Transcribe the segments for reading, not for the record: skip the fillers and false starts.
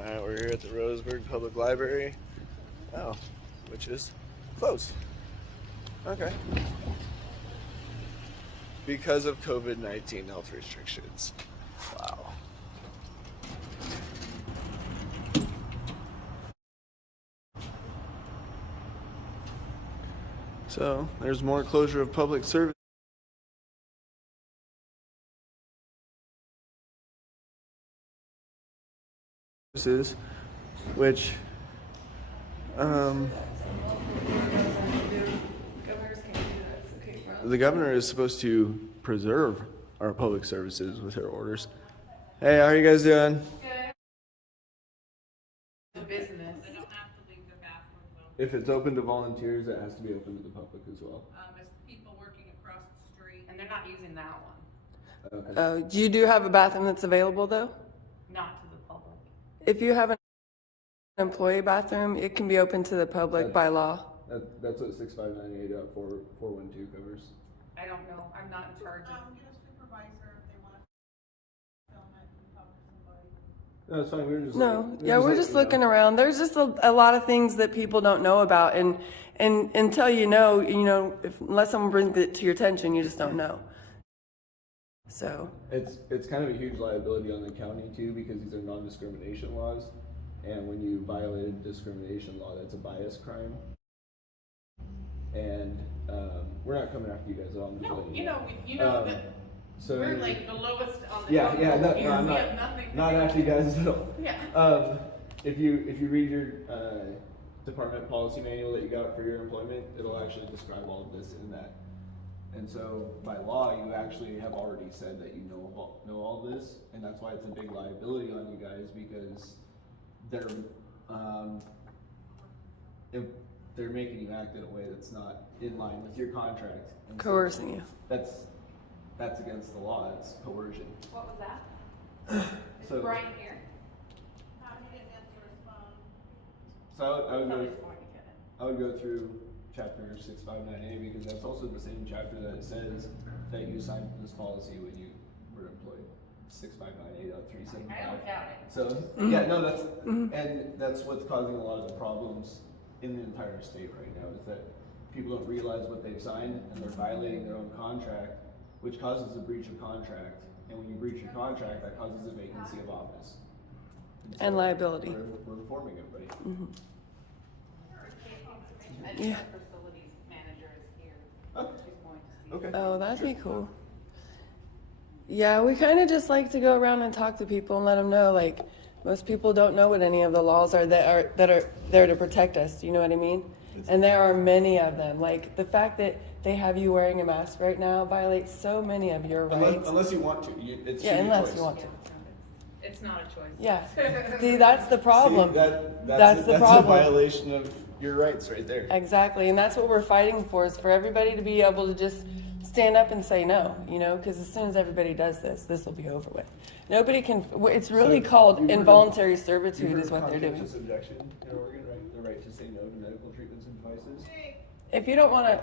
Alright, we're here at the Roseburg Public Library. Oh, which is closed. Okay. Because of COVID-19 health restrictions. Wow. So, there's more closure of public services, which the governor is supposed to preserve our public services with her orders. Hey, how are you guys doing? Good. Business. They don't have to leave their bathrooms open. If it's open to volunteers, it has to be open to the public as well. It's people working across the street, and they're not using that one. Okay. You do have a bathroom that's available though? Not to the public. If you have an employee bathroom, it can be open to the public by law. That's what 6598.412 covers. I don't know. I'm not in charge of. Get a supervisor if they want to film it and talk to somebody. No, it's fine. We're just looking around. There's just a lot of things that people don't know about, and until unless someone brings it to your attention, you just don't know. So it's kind of a huge liability on the county too, because these are non-discrimination laws, and when you violate a discrimination law, that's a bias crime. And we're not coming after you guys at all. No, that so we're like the lowest on the yeah, totem pole no, here. I'm We not have nothing to not do after you guys at all. Yeah. If you read your department policy manual that you got for your employment, it'll actually describe all of this in that. And so by law, you actually have already said that you know all this, and that's why it's a big liability on you guys, because they're making you act in a way that's not in line with your contract. And coercing you. That's against the law. It's coercion. What was that? So Brian here. How he didn't answer his phone. So I would Somebody's going to get it. I would go through chapter 659A, because that's also the same chapter that says that you signed this policy when you were employed. 659A.375. I don't doubt it. So yeah, no, and that's what's causing a lot of the problems in the entire state right now, is that people don't realize what they've signed, and they're violating their own contract, which causes a breach of contract. And when you breach your contract, that causes a vacancy of office. And liability. We're informing everybody. Mm-hmm. And Yeah. the facilities manager is here. Okay. She's going to see. Okay. Oh, that'd be cool. Yeah, we kind of just like to go around and talk to people and let them know, like, most people don't know what any of the laws are that are there to protect us. You know what I mean? And there are many of them. Like, the fact that they have you wearing a mask right now violates so many of your rights. Unless you want to. It's your unless choice. you want to. It's not a choice. Yeah. See, that's the problem. See, that's the problem. a violation of your rights right there. Exactly, and that's what we're fighting for, is for everybody to be able to just stand up and say no, because as soon as everybody does this will be over with. Nobody can, it's really called involuntary servitude is what they're doing. Conscientious objection in Oregon, right? The right to say no to medical treatments and devices. If you don't want to,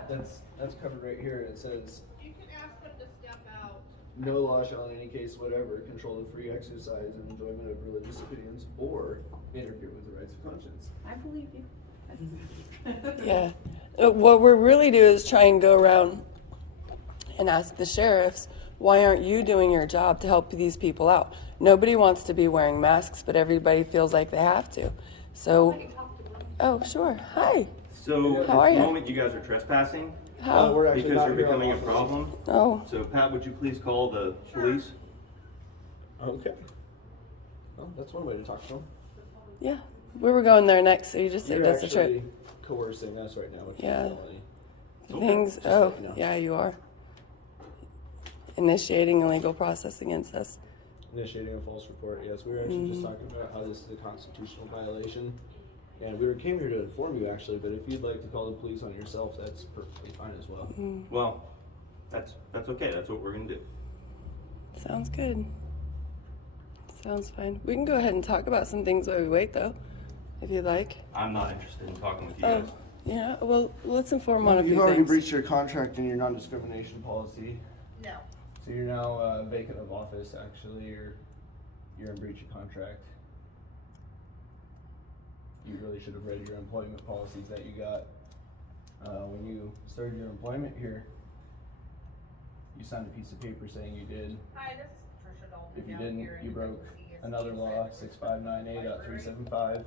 That's covered right here. It says, You can ask them to step out. no law shall in any case whatever control the free exercise and enjoyment of religious opinions or interfere with the rights of conscience. I believe you. yeah. What we really do is try and go around and ask the sheriffs, why aren't you doing your job to help these people out? Nobody wants to be wearing masks, but everybody feels like they have to. So, oh, sure. Hi. So How are at the you? moment, you guys are trespassing How? We're actually because not you're here on becoming a office. problem. Oh, So Pat, would you please call the police? Okay. Well, that's one way to talk to them. yeah. We were going there next, so you just said You're that's the actually trip. coercing us right now with Yeah. felony. Things, Just oh, let you know. yeah, you are. Initiating a legal process against us. Initiating a false report. Yes, we were actually just talking about how this is a constitutional violation, and came here to inform you actually. But if you'd like to call the police on yourself, that's perfectly fine as well. Well, that's okay. That's what we're gonna do. Sounds good. Sounds fine. We can go ahead and talk about some things while we wait, though, if you'd like. I'm not interested in talking with you Oh, guys. yeah. Well, let's inform on a You've few already things. breached your contract and your non-discrimination policy, No. so you're now vacant of office. Actually, you're in breach of contract. you really should have read your employment policies that you got. When you started your employment here, you signed a piece of paper saying you did. Hi, this is Patricia Dalton. If you down didn't, here you in broke the another law, 6598.375. And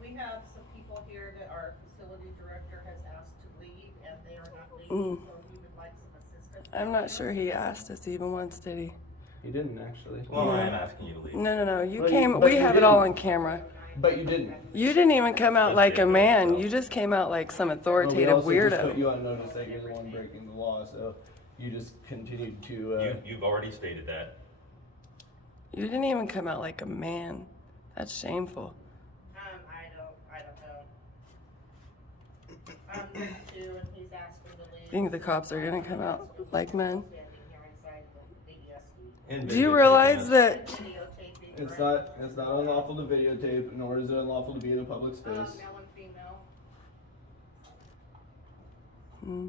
we have some people here that our facility director has asked to leave, and they are not leaving, so we would like some assistance. I'm not sure he asked us even once, did he? He didn't actually. Well, I Yeah. am asking you to leave. No. You Well, came. but We you have it all didn't. on camera. But you didn't. You didn't even come out like a Let's man. take it. You just came out like some Well, we authoritative also just put weirdo. you on notice that you're the one breaking the law, so you just continued to, You've already stated that. You didn't even come out like a man. That's shameful. I don't know. I'm here too, and he's asked me to leave. Think the cops are gonna come out like men? Standing here inside the ADSD. And Do you videotaping realize us. that? Videotaping. it's right? not unlawful to videotape, nor is it unlawful to be in a public space. Male and female. Hmm.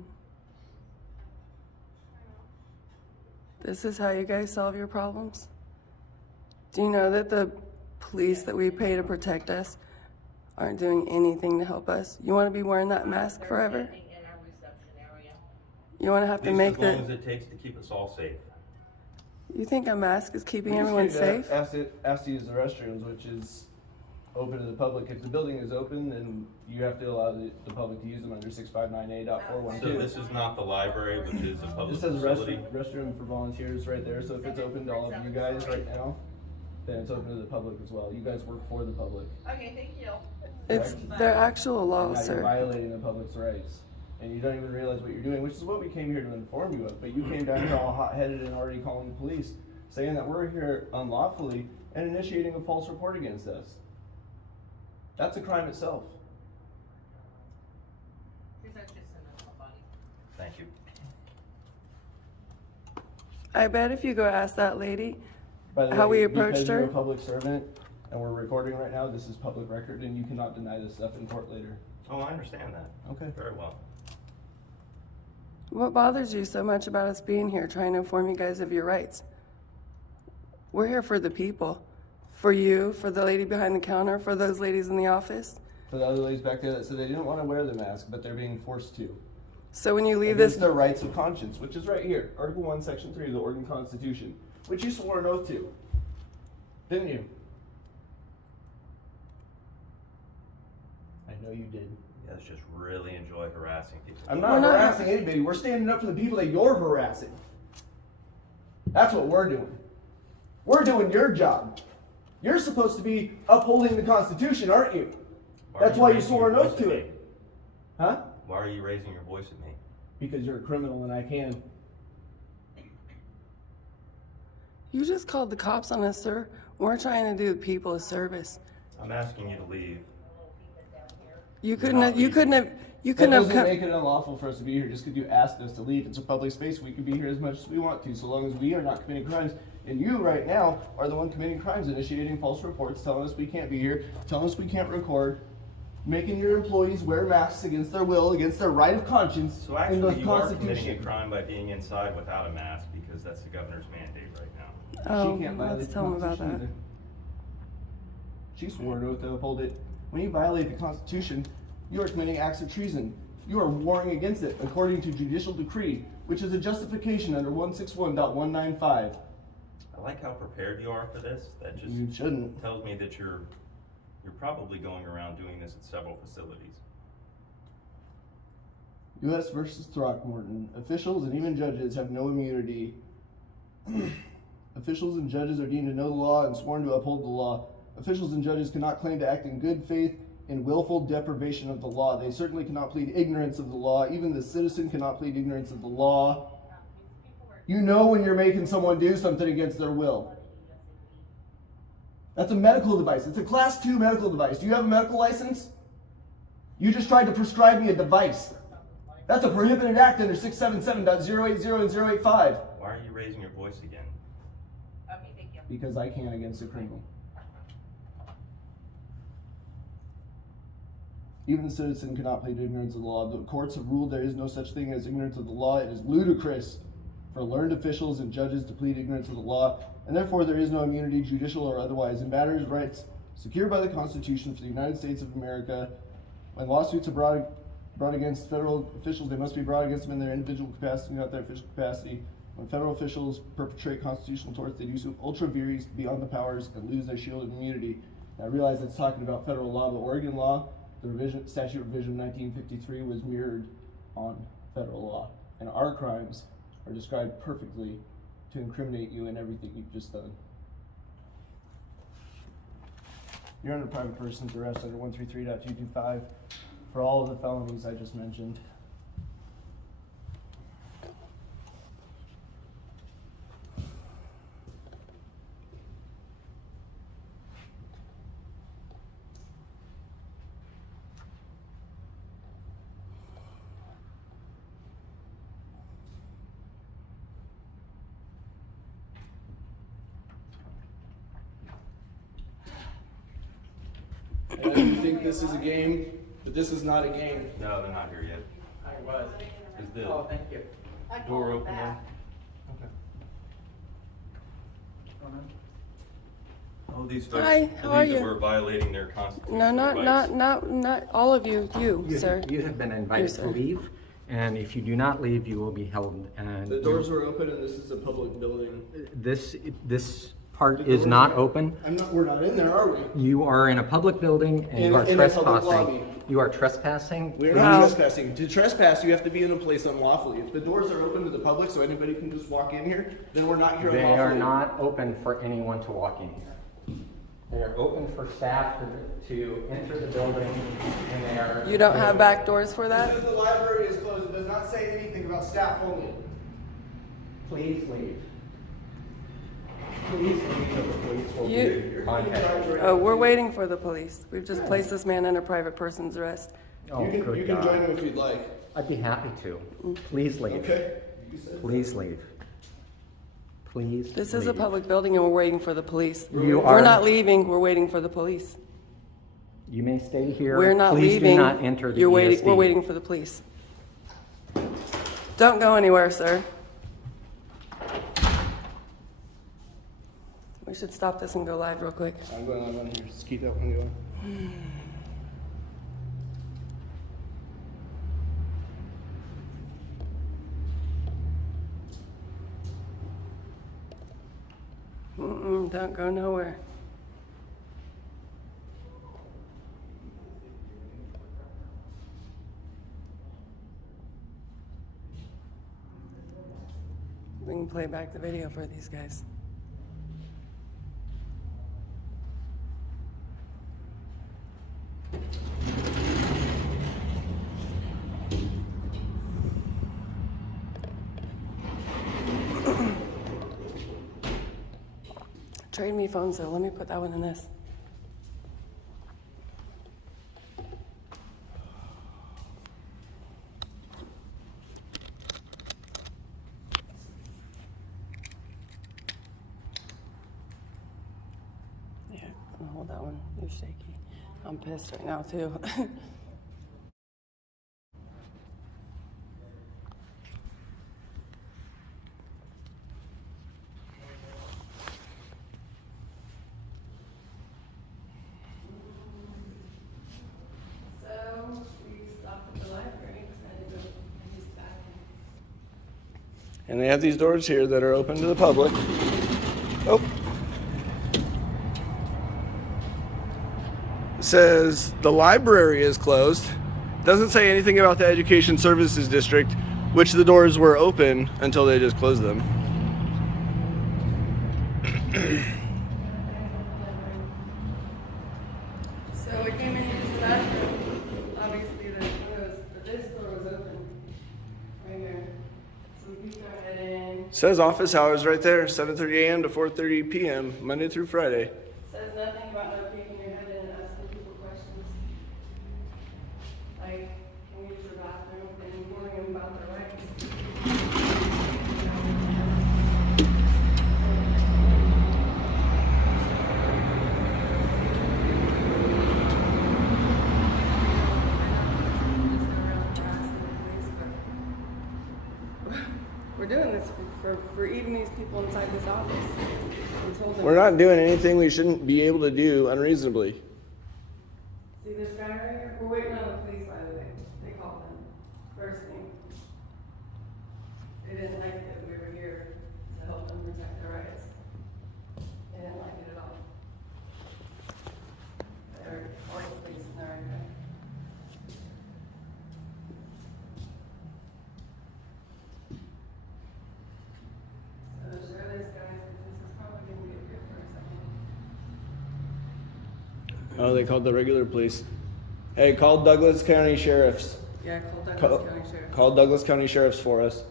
This is how you guys solve your problems? Do you know that the police that we pay to protect us aren't doing anything to help us? You want to be wearing that mask They're forever? standing in our reception area. You want to have to At least make as long the. as it takes to keep us all safe. You think a mask is keeping We just everyone came to safe? ask to use the restrooms, which is open to the public. If the building is open, then you have to allow the public to use them under 6598.412. So this is not the library, which is a public This says facility. restroom for volunteers right there, so if it's open to all of you guys right now, then it's open to the public as well. You guys work for the public. Okay, thank you. It's their actual And law, now you're sir. violating the public's rights. And you don't even realize what you're doing, which is what we came here to inform you of. But you came down here all hot-headed and already calling the police, saying that we're here unlawfully and initiating a false report against us. That's a crime itself. Present just in the body. Thank you. I bet if you go ask that lady By the how way, we approached because you're her. a public servant and we're recording right now, this is public record and you cannot deny this stuff in court later. Oh, I understand that. Okay. Very well. What bothers you so much about us being here, trying to inform you guys of your rights? We're here for the people. For you, for the lady behind the counter, for those ladies in the office. For the other ladies back there that said they didn't want to wear the mask, but they're being forced to. So when you leave Against this, their rights of conscience, which is right here, Article 1, Section 3 of the Oregon Constitution, which you swore an oath to. Didn't you? I know you did. You guys just really enjoy harassing people. I'm not We're not- harassing anybody. We're standing up for the people that you're harassing. That's what we're doing. We're doing your job. You're supposed to be upholding the Constitution, aren't you? That's why you raising swore an your oath voice to at it. me? Huh? Why are you raising your voice at me? Because you're a criminal and I can. you just called the cops on us, sir. We're trying to do the people a service. I'm asking you to leave. You couldn't not have, you couldn't have, you That couldn't have doesn't come. make it unlawful for us to be here just because you asked us to leave. It's a public space. We can be here as much as we want to, so long as we are not committing crimes. And you right now are the one committing crimes, initiating false reports, telling us we can't be here, telling us we can't record, making your employees wear masks against their will, against their right of conscience So in the actually, you are committing a Constitution. crime by being inside without a mask because that's the governor's mandate right now. Oh, She can't violate let's the tell them about Constitution that. either. She swore an oath to uphold it. When you violate the Constitution, you are committing acts of treason. You are warring against it according to judicial decree, which is a justification under 161.195. I like how prepared you are for this. That just You shouldn't. tells me that you're probably going around doing this at several facilities. U.S. versus Throckmorton. Officials and even judges have no immunity. Officials and judges are deemed to know the law and sworn to uphold the law. Officials and judges cannot claim to act in good faith in willful deprivation of the law. They certainly cannot plead ignorance of the law. Even the citizen cannot plead ignorance of the law. You know when you're making someone do something against their will. That's a medical device. It's a class 2 medical device. Do you have a medical license? You just tried to prescribe me a device. That's a prohibited act under 677.080 and 085. Why are you raising your voice again? Okay, thank you. Because I can against a criminal. Even the citizen cannot plead ignorance of the law. The courts have ruled there is no such thing as ignorance of the law. It is ludicrous for learned officials and judges to plead ignorance of the law, and therefore there is no immunity, judicial or otherwise, in matters rights secured by the Constitution for the United States of America. When lawsuits are brought against federal officials, they must be brought against them in their individual capacity, not their official capacity. When federal officials perpetrate constitutional torts, they do so ultra vires beyond the powers and lose their shield of immunity. Now, I realize it's talking about federal law, but Oregon law, the statute revision 1953 was mirrored on federal law. And our crimes are described perfectly to incriminate you in everything you've just done. You're under private person's arrest under 133.225 for all of the felonies I just mentioned. I know you think this is a game, but this is not a game. No, they're not here yet. I was. Is the Oh, thank you. I door called open back. yet? Oh, no? Oh, these folks Hi, how are believe that you? we're violating their constitutional No, rights. not all of you, sir. You have been invited sir. to leave, and if you do not leave, you will be held. And The doors were open and this is a public building. this part The is doors not are- open. We're not in there, are we? You are in a public building, and you are In a public trespassing. lobby. You are trespassing. We're No. not trespassing. To trespass, you have to be in a place unlawfully. If the doors are open to the public so anybody can just walk in here, then we're not here They unlawfully. are not open for anyone to walk in here. They are open for staff to enter the building, and they are. You don't have back doors for It that? says the library is closed. It does not say anything about staff only. Please leave. Please leave, or the police will You- be contacted. Oh, we're waiting for the police. We've just placed this man under private person's arrest. Oh, you good can join God. them if you'd like. I'd be happy to. Please leave. Okay? Please leave. Please. This is a leave. public building and we're waiting for the police. You We're are- not leaving, we're waiting for the police. You may stay here. We're not Please leaving. do not enter the You're waiting, ESD. we're waiting for the police. Don't go anywhere, sir. We should stop this and go live real quick. I'm going on here. Just keep that one going. Don't go nowhere. We can play back the video for these guys. Trade me phones though. Let me put that one in this. Yeah, I'll hold that one. You're shaky. I'm pissed right now too. So we stopped at the library because I had to go use the bathroom. And they have these doors here that are open to the public. Oh. It says the library is closed. Doesn't say anything about the Education Services District, which the doors were open until they just closed them. So we came in to use the bathroom. Obviously the windows, but this door was open. Right here. So we peeked our head in. Says office hours right there, 7:30 a.m. to 4:30 p.m., Monday through Friday. Says nothing about no peeking your head in and asking people questions. Like, can we use your bathroom and warning them about their rights? We're doing this for even these people inside this office. We told them. We're not doing anything we shouldn't be able to do unreasonably. See this guy right here? We're waiting on the police, by the way. They called them. First thing. They didn't like it that we were here to help them protect their rights. They didn't like it at all. They're all the police and they're right there. So share this, guys, because this is probably going to be a good for a second. Oh, they called the regular police. Hey, call Douglas County Sheriffs. Yeah, call Douglas Call, County Sheriff. call Douglas County Sheriffs for us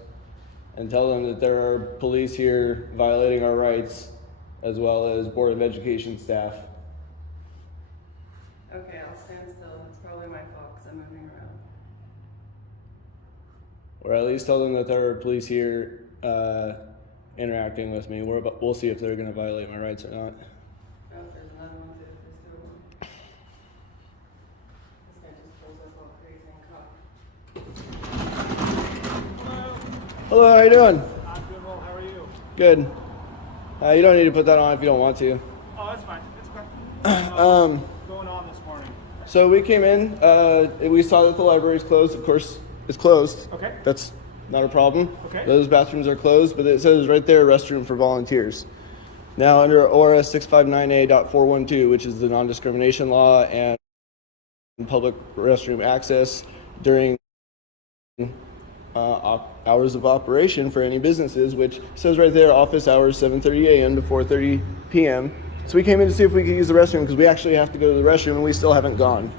and tell them that there are police here violating our rights as well as Board of Education staff. Okay, I'll stand still. It's probably my fault because I'm moving around. Or at least tell them that there are police here interacting with me. We'll see if they're going to violate my rights or not. Oh, there's another one too. There's two of them. This guy just pulls up all crazy and caught. Hello, how you doing? I'm doing well. How are you? Good. You don't need to put that on if you don't want to. Oh, that's fine. It's okay. Going on this morning. So we came in, we saw that the library is closed. Of course, it's closed. Okay. That's not a problem. Okay. Those bathrooms are closed, but it says right there, restroom for volunteers. Now, under ORS 659A.412, which is the non-discrimination law and public restroom access during hours of operation for any businesses, which says right there, office hours 7:30 a.m. to 4:30 p.m. So we came in to see if we could use the restroom because we actually have to go to the restroom and we still haven't gone.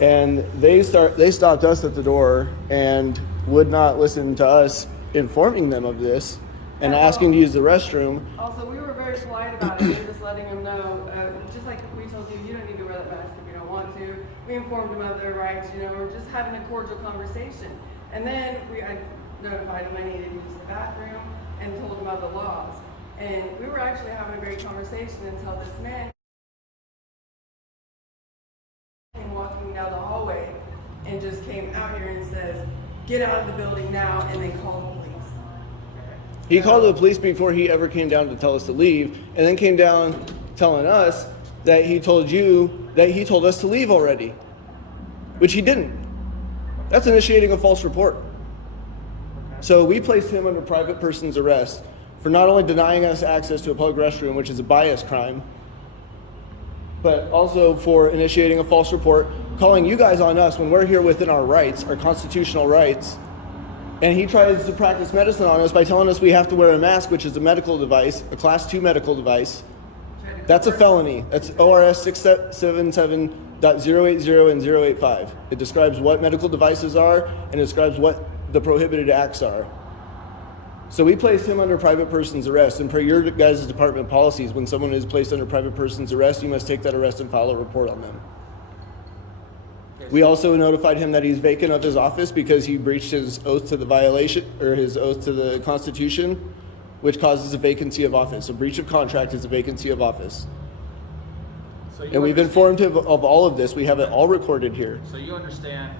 And they stopped us at the door and would not listen to us informing them of this and asking to use the restroom. Also, we were very polite about it. We were just letting them know, just like we told you, you don't need to wear that mask if you don't want to. We informed them of their rights, we're just having a cordial conversation. And then I notified them I needed to use the bathroom and told them of the laws. And we were actually having a great conversation until this man came walking down the hallway and just came out here and says, "Get out of the building now," and then call the police. He called the police before he ever came down to tell us to leave, and then came down telling us that he told us to leave already, which he didn't. That's initiating a false report. So we placed him under private person's arrest for not only denying us access to a public restroom, which is a bias crime, but also for initiating a false report, calling you guys on us when we're here within our rights, our constitutional rights. And he tries to practice medicine on us by telling us we have to wear a mask, which is a medical device, a class 2 medical device. That's a felony. That's ORS 677.080 and 085. It describes what medical devices are and describes what the prohibited acts are. So we placed him under private person's arrest, and per your guys' department policies, when someone is placed under private person's arrest, you must take that arrest and file a report on them. We also notified him that he's vacant of his office because he breached his oath to the violation, or his oath to the Constitution, which causes a vacancy of office. A breach of contract is a vacancy of office. So you And we've informed him of all of this. We have it all recorded here. So you understand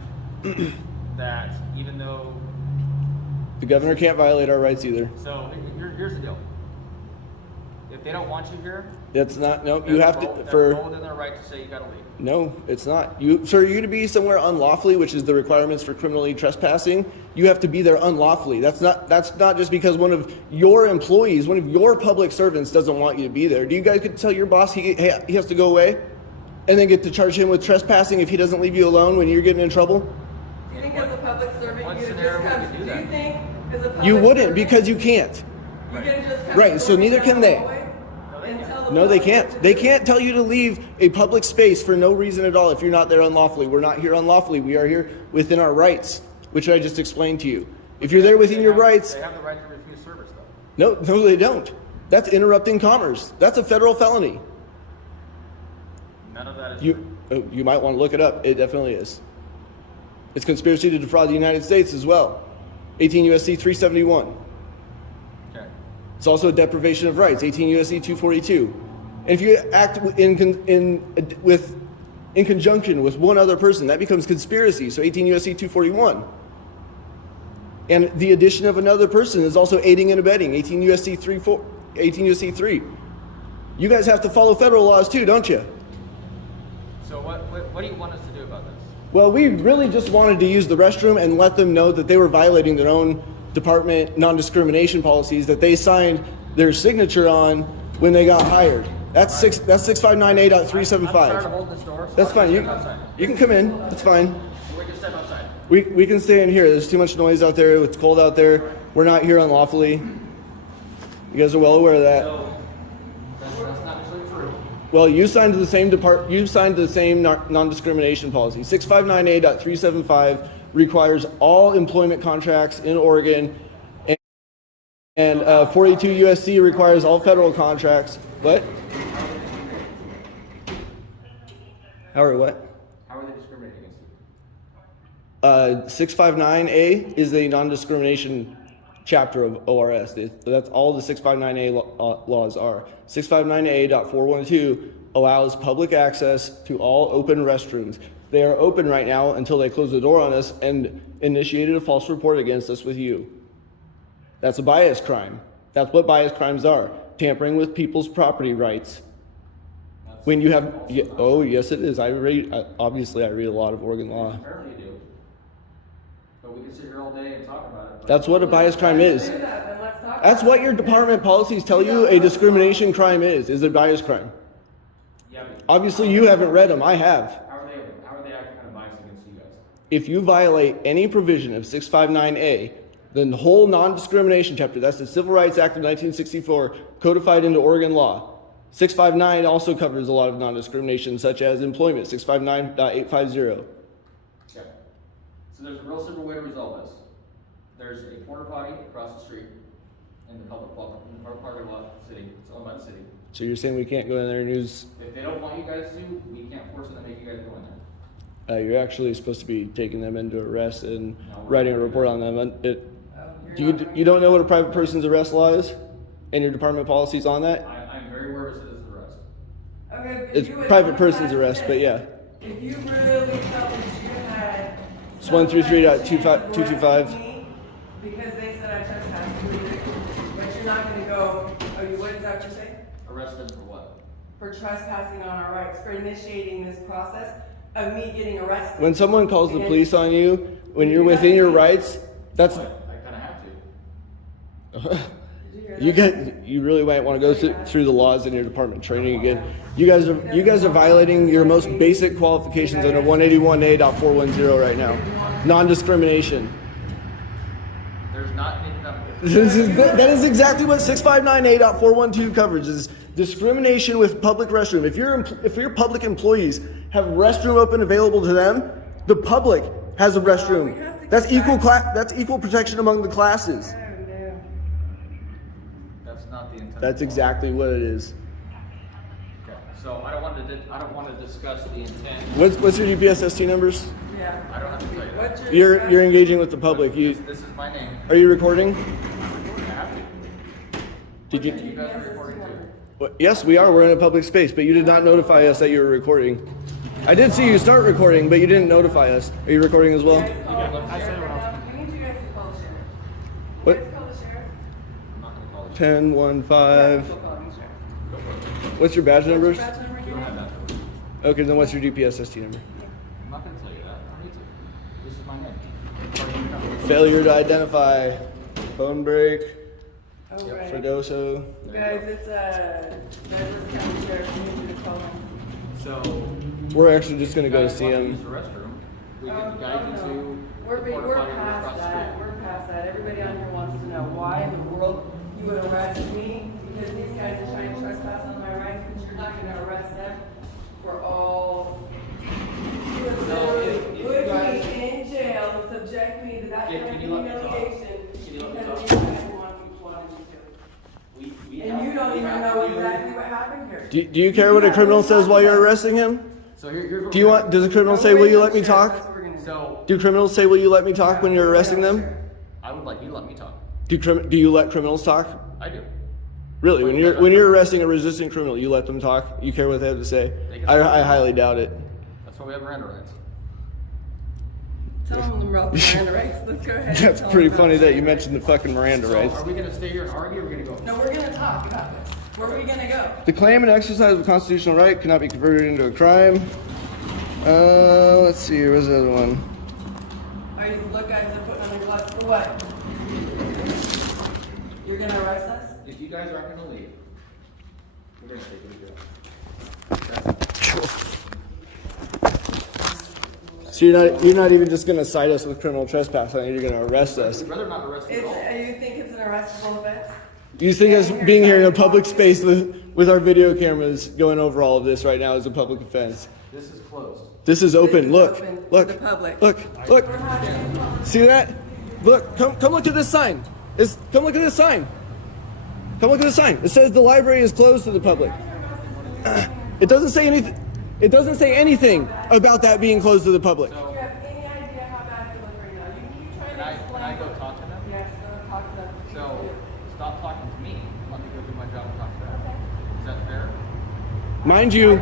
that even though, The governor can't violate our rights either. so here's the deal. If they don't want you here, That's not, no, you have to, they're well within their right to say you gotta leave. No, it's not. For you to be somewhere unlawfully, which is the requirements for criminally trespassing, you have to be there unlawfully. That's not just because one of your employees, one of your public servants doesn't want you to be there. Do you guys get to tell your boss he has to go away? And then get to charge him with trespassing if he doesn't leave you alone when you're getting in trouble? Do you think as a public servant what you would scenario just would come, you do do you that? think as a public You wouldn't servant, because you can't. you can just come Right, so storming neither down can the they. hallway and tell the No, they public what can't. to They do? can't tell you to leave a public space for no reason at all if you're not there unlawfully. We're not here unlawfully. We are here within our rights, which I just explained to you. If you're there within your rights, They have the right to refuse service though. no, they don't. That's interrupting commerce. That's a federal felony. None of that is true. You might want to look it up. It definitely is. It's conspiracy to defraud the United States as well. 18 U.S.C. 371. Okay. It's also a deprivation of rights, 18 U.S.C. 242. And if you act in conjunction with one other person, that becomes conspiracy, so 18 U.S.C. 241. And the addition of another person is also aiding and abetting, 18 U.S.C. 3. You guys have to follow federal laws too, don't you? So what do you want us to do about this? Well, we really just wanted to use the restroom and let them know that they were violating their own department non-discrimination policies that they signed their signature on when they got hired. That's 659A.375. I'm tired of holding this door. So That's fine. Step outside. You can come in. That's fine. We can step outside. We can stay in here. There's too much noise out there. It's cold out there. We're not here unlawfully. You guys are well aware of that. So that's not necessarily true. Well, you signed the same non-discrimination policy. 659A.375 requires all employment contracts in Oregon, and 42 USC requires all federal contracts. What? How are what? How are they discriminating against you? 659A is a non-discrimination chapter of ORS. That's all the 659A laws are. 659A.412 allows public access to all open restrooms. They are open right now until they close the door on us and initiated a false report against us with you. That's a bias crime. That's what bias crimes are. Tampering with people's property rights. When you have, oh yes it is. Obviously I read a lot of Oregon law. Apparently you do. But we can sit here all day and talk about it. That's what a bias crime is. That's what your department policies tell you a discrimination crime is a bias crime. Yeah, but Obviously you haven't read them, I have. how are they acting kind of biased against you guys? If you violate any provision of 659A, then the whole non-discrimination chapter, that's the Civil Rights Act of 1964, codified into Oregon law. 659 also covers a lot of non-discrimination, such as employment, 659.850. Okay. So there's a real simple way to resolve this. There's a porta potty across the street in the public parking lot of the city. It's owned by the city. So you're saying we can't go in there and use, If they don't want you guys to, we can't force them to make you guys go in there. you're actually supposed to be taking them into arrest and writing a report on them. You don't know what a private person's arrest law is? And your department policies on that? I'm very aware of a citizen's arrest. Okay, It's private person's arrest, but yeah. If you really felt that you had. It's 133.225. Because they said I trespassed, but you're not gonna go, what is that you say? Arrest them for what? For trespassing on our rights, for initiating this process of me getting arrested. When someone calls the police on you, when you're within your rights, that's, I kind of have to. you really might want to go through the laws in your department training again. You guys are violating your most basic qualifications under 181A.410 right now. Non-discrimination. There's not anything up That is exactly what 659A.412 covers, is discrimination with public restroom. If your public employees have restroom open available to them, the public has a restroom. That's equal protection among the classes. That's not the intent. That's exactly what it is. Okay. So I don't want to discuss the intent. What's your UPSST numbers? Yeah. I don't have to tell you that. What's your? You're engaging with the public. This is my name. Are you recording? I have to. Did You you? guys are recording too. Well, yes, we are. We're in a public space, but you did not notify us that you were recording. I did see you start recording, but you didn't notify us. Are you recording as well? I said what else. We need you guys to call the sheriff. What? You guys call the sheriff? I'm not going to call it. 1015. Go call the sheriff. What's your badge numbers? Badge number You don't have again? that. Okay, then what's your DPSST number? I'm not going to tell you that. I don't need to. This is my name. Failure to identify. Bone break. Oh, right. Fredoso. Guys, it's Douglas County Sheriff. We need you to call him. So. We're actually just gonna you go to guys see want him. Use the restroom. We can Oh, guide you no. to. We're the porta potty past across the that. street. We're past that. Everybody on here wants to know why in the world you would arrest me because these guys are trying to trespass on my rights, but you're not going to arrest them for all. You would literally if you put guys- me in jail and subject me to that Yeah, kind can of you let me talk? humiliation Can you let me because talk? these guys wanted you to. We And have- you don't we even have know you- exactly what happened here. Do you care what a criminal says while you're arresting him? So here's what Do you we're want? Does a criminal say, "Will you let me talk"? That's what we're gonna do. So Do criminals say, "Will you let me talk" when you're arresting them? I would like you to let me talk. Do you let criminals talk? I do. Really? When you're arresting a resistant criminal, you let them talk? You care what they have to say? I highly doubt it. That's why we have Miranda rights. Tell them about the Miranda rights. Let's go ahead. and That's tell pretty them funny about that you the mentioned the fucking Miranda So rights. are we gonna stay here and argue or are we gonna go? No, we're gonna talk about this. Where are we gonna go? The claim and exercise of a constitutional right cannot be converted into a crime. Let's see, where's the other one? Are you look guys are putting on their gloves for what? You're gonna arrest us? If you guys aren't gonna leave, we're gonna take you to jail. So you're not even just gonna cite us with criminal trespassing, you're gonna arrest us. I'd rather not arrest you It's, at all. you think it's an arrestable offense? You think us being here in a public space with our video cameras going over all of this right now is a public offense? This is closed. This is open. This is Look, open to look, the public. look. We're having- See that? Look, come look at this sign. Come look at this sign. Come look at the sign. It says the library is closed to the public. It doesn't say anything. It doesn't say anything about that being closed to the public. Do you have any idea how bad you look right now? You keep trying Can to I explain. go talk to them? Yes, go talk to them. So, stop talking to me, let me go do my job and talk to them. Is that fair? Mind you,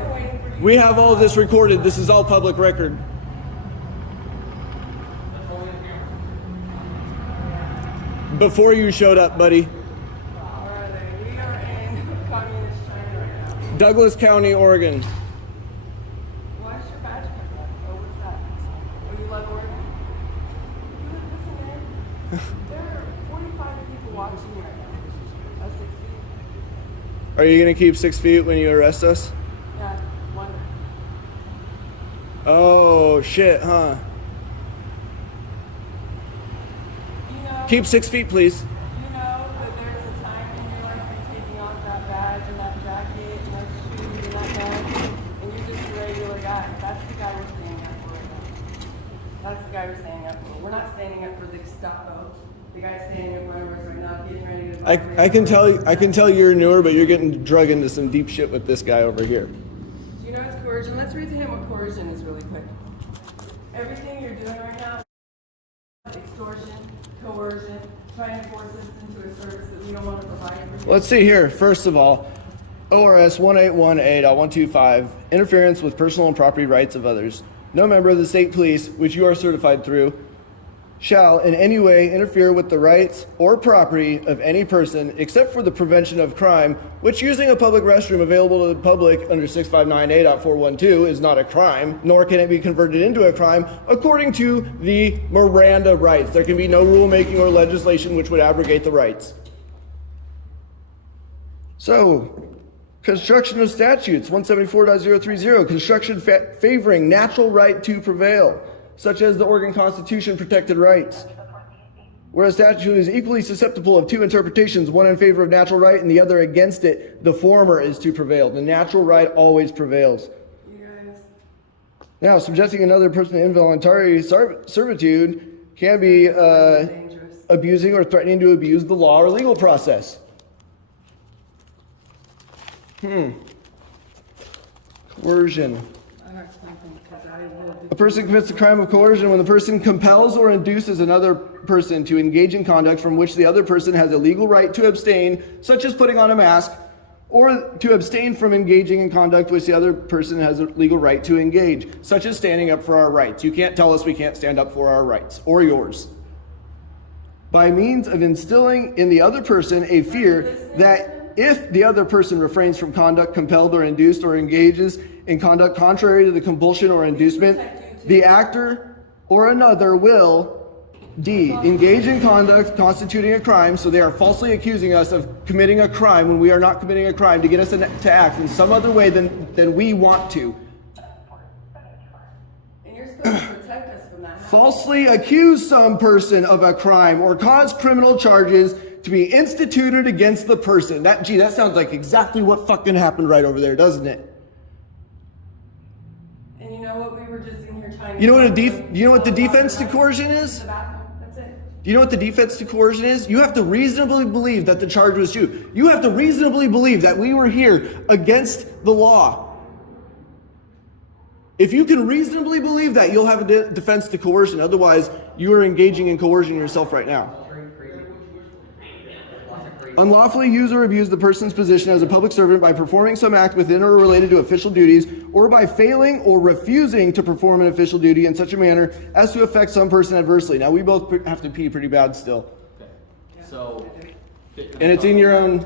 we have all of this recorded. This is all public record. Let's roll in here. Before you showed up, buddy. Where are they? We are in communist China right now. Douglas County, Oregon. Why is your badge covered up? Oh, what's that? Oh, you love Oregon? Listen, man. There are 45 people watching you right now. That's 6 feet. Are you gonna keep 6 feet when you arrest us? Yeah, one. Oh shit, huh? You know, Keep 6 feet, please. you know that there's a time in your life you're taking off that badge and that jacket and those shoes and that bag, and you're just a regular guy. That's the guy we're standing up for right now. That's the guy we're standing up for. We're not standing up for the Gestapo. The guy's standing in front of us right now, getting ready to. I can tell you're newer, but you're getting drug into some deep shit with this guy over here. Do you know it's coercion? Let's read to him what coercion is really quick. Everything you're doing right now is extortion, coercion, trying to force us into a service that we don't want to provide for you. Let's see here. First of all, ORS 1818.125, interference with personal and property rights of others. No member of the state police, which you are certified through, shall in any way interfere with the rights or property of any person except for the prevention of crime, which using a public restroom available to the public under 6598.412 is not a crime, nor can it be converted into a crime according to the Miranda rights. There can be no rulemaking or legislation which would abrogate the rights. So, construction of statutes, 174.030, construction favoring natural right to prevail, such as the Oregon Constitution protected rights. Where a statute is equally susceptible of two interpretations, one in favor of natural right and the other against it, the former is to prevail. The natural right always prevails. You guys, Now, subjecting another person to involuntary servitude can be dangerous. abusing or threatening to abuse the law or legal process. Coercion. I'll explain things because I will do. A person commits the crime of coercion when the person compels or induces another person to engage in conduct from which the other person has a legal right to abstain, such as putting on a mask, or to abstain from engaging in conduct which the other person has a legal right to engage, such as standing up for our rights. You can't tell us we can't stand up for our rights, or yours. By means of instilling in the other person a fear that if the other person refrains from conduct compelled or induced or engages in conduct contrary to the compulsion or inducement, the actor or another will D. Engage in conduct constituting a crime, so they are falsely accusing us of committing a crime when we are not committing a crime, to get us to act in some other way than we want to. And you're supposed to protect us from that. Falsely accuse some person of a crime or cause criminal charges to be instituted against the person. That sounds like exactly what fucking happened right over there, doesn't it? And you know what? We were just in here trying to. You know what the defense to coercion is? That's it. Do you know what the defense to coercion is? You have to reasonably believe that the charge was true. You have to reasonably believe that we were here against the law. If you can reasonably believe that, you'll have a defense to coercion. Otherwise, you are engaging in coercion yourself right now. Unlawfully use or abuse the person's position as a public servant by performing some act within or related to official duties, or by failing or refusing to perform an official duty in such a manner as to affect some person adversely. Now, we both have to pee pretty bad still. Okay. So. And it's in your own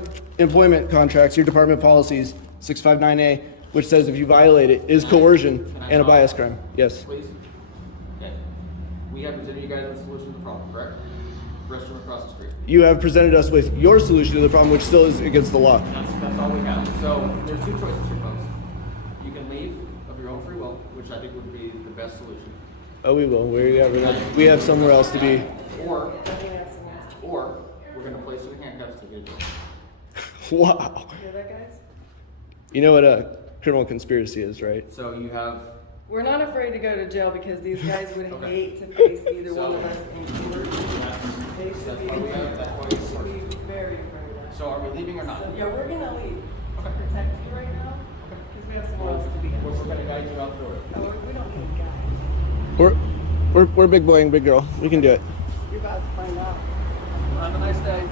employment contracts, your department policies, 659A, which says if you violate it, is coercion and a bias crime. Yes. Please? Okay. We have presented you guys with a solution to the problem, correct? Restroom across the street. You have presented us with your solution to the problem, which still is against the law. That's all we have. So there's two choices here, folks. You can leave of your own free will, which I think would be the best solution. Oh, we will. We have somewhere else to be. Or we're gonna place you in handcuffs to get it. Wow. Hear that, guys? You know what a criminal conspiracy is, right? So you have, We're not afraid to go to jail because these guys would Okay. hate to face either So- one of us in court. They should that's be, why we have, that's why we they should support be you. very afraid of us. So are we leaving or not? So, yeah, we're gonna leave to Okay. protect you right now because we have somewhere else to be. We're gonna guide you out through it. Oh, we don't need guys. We're big boy and big girl. We can do it. You're about to find out. Have a nice day.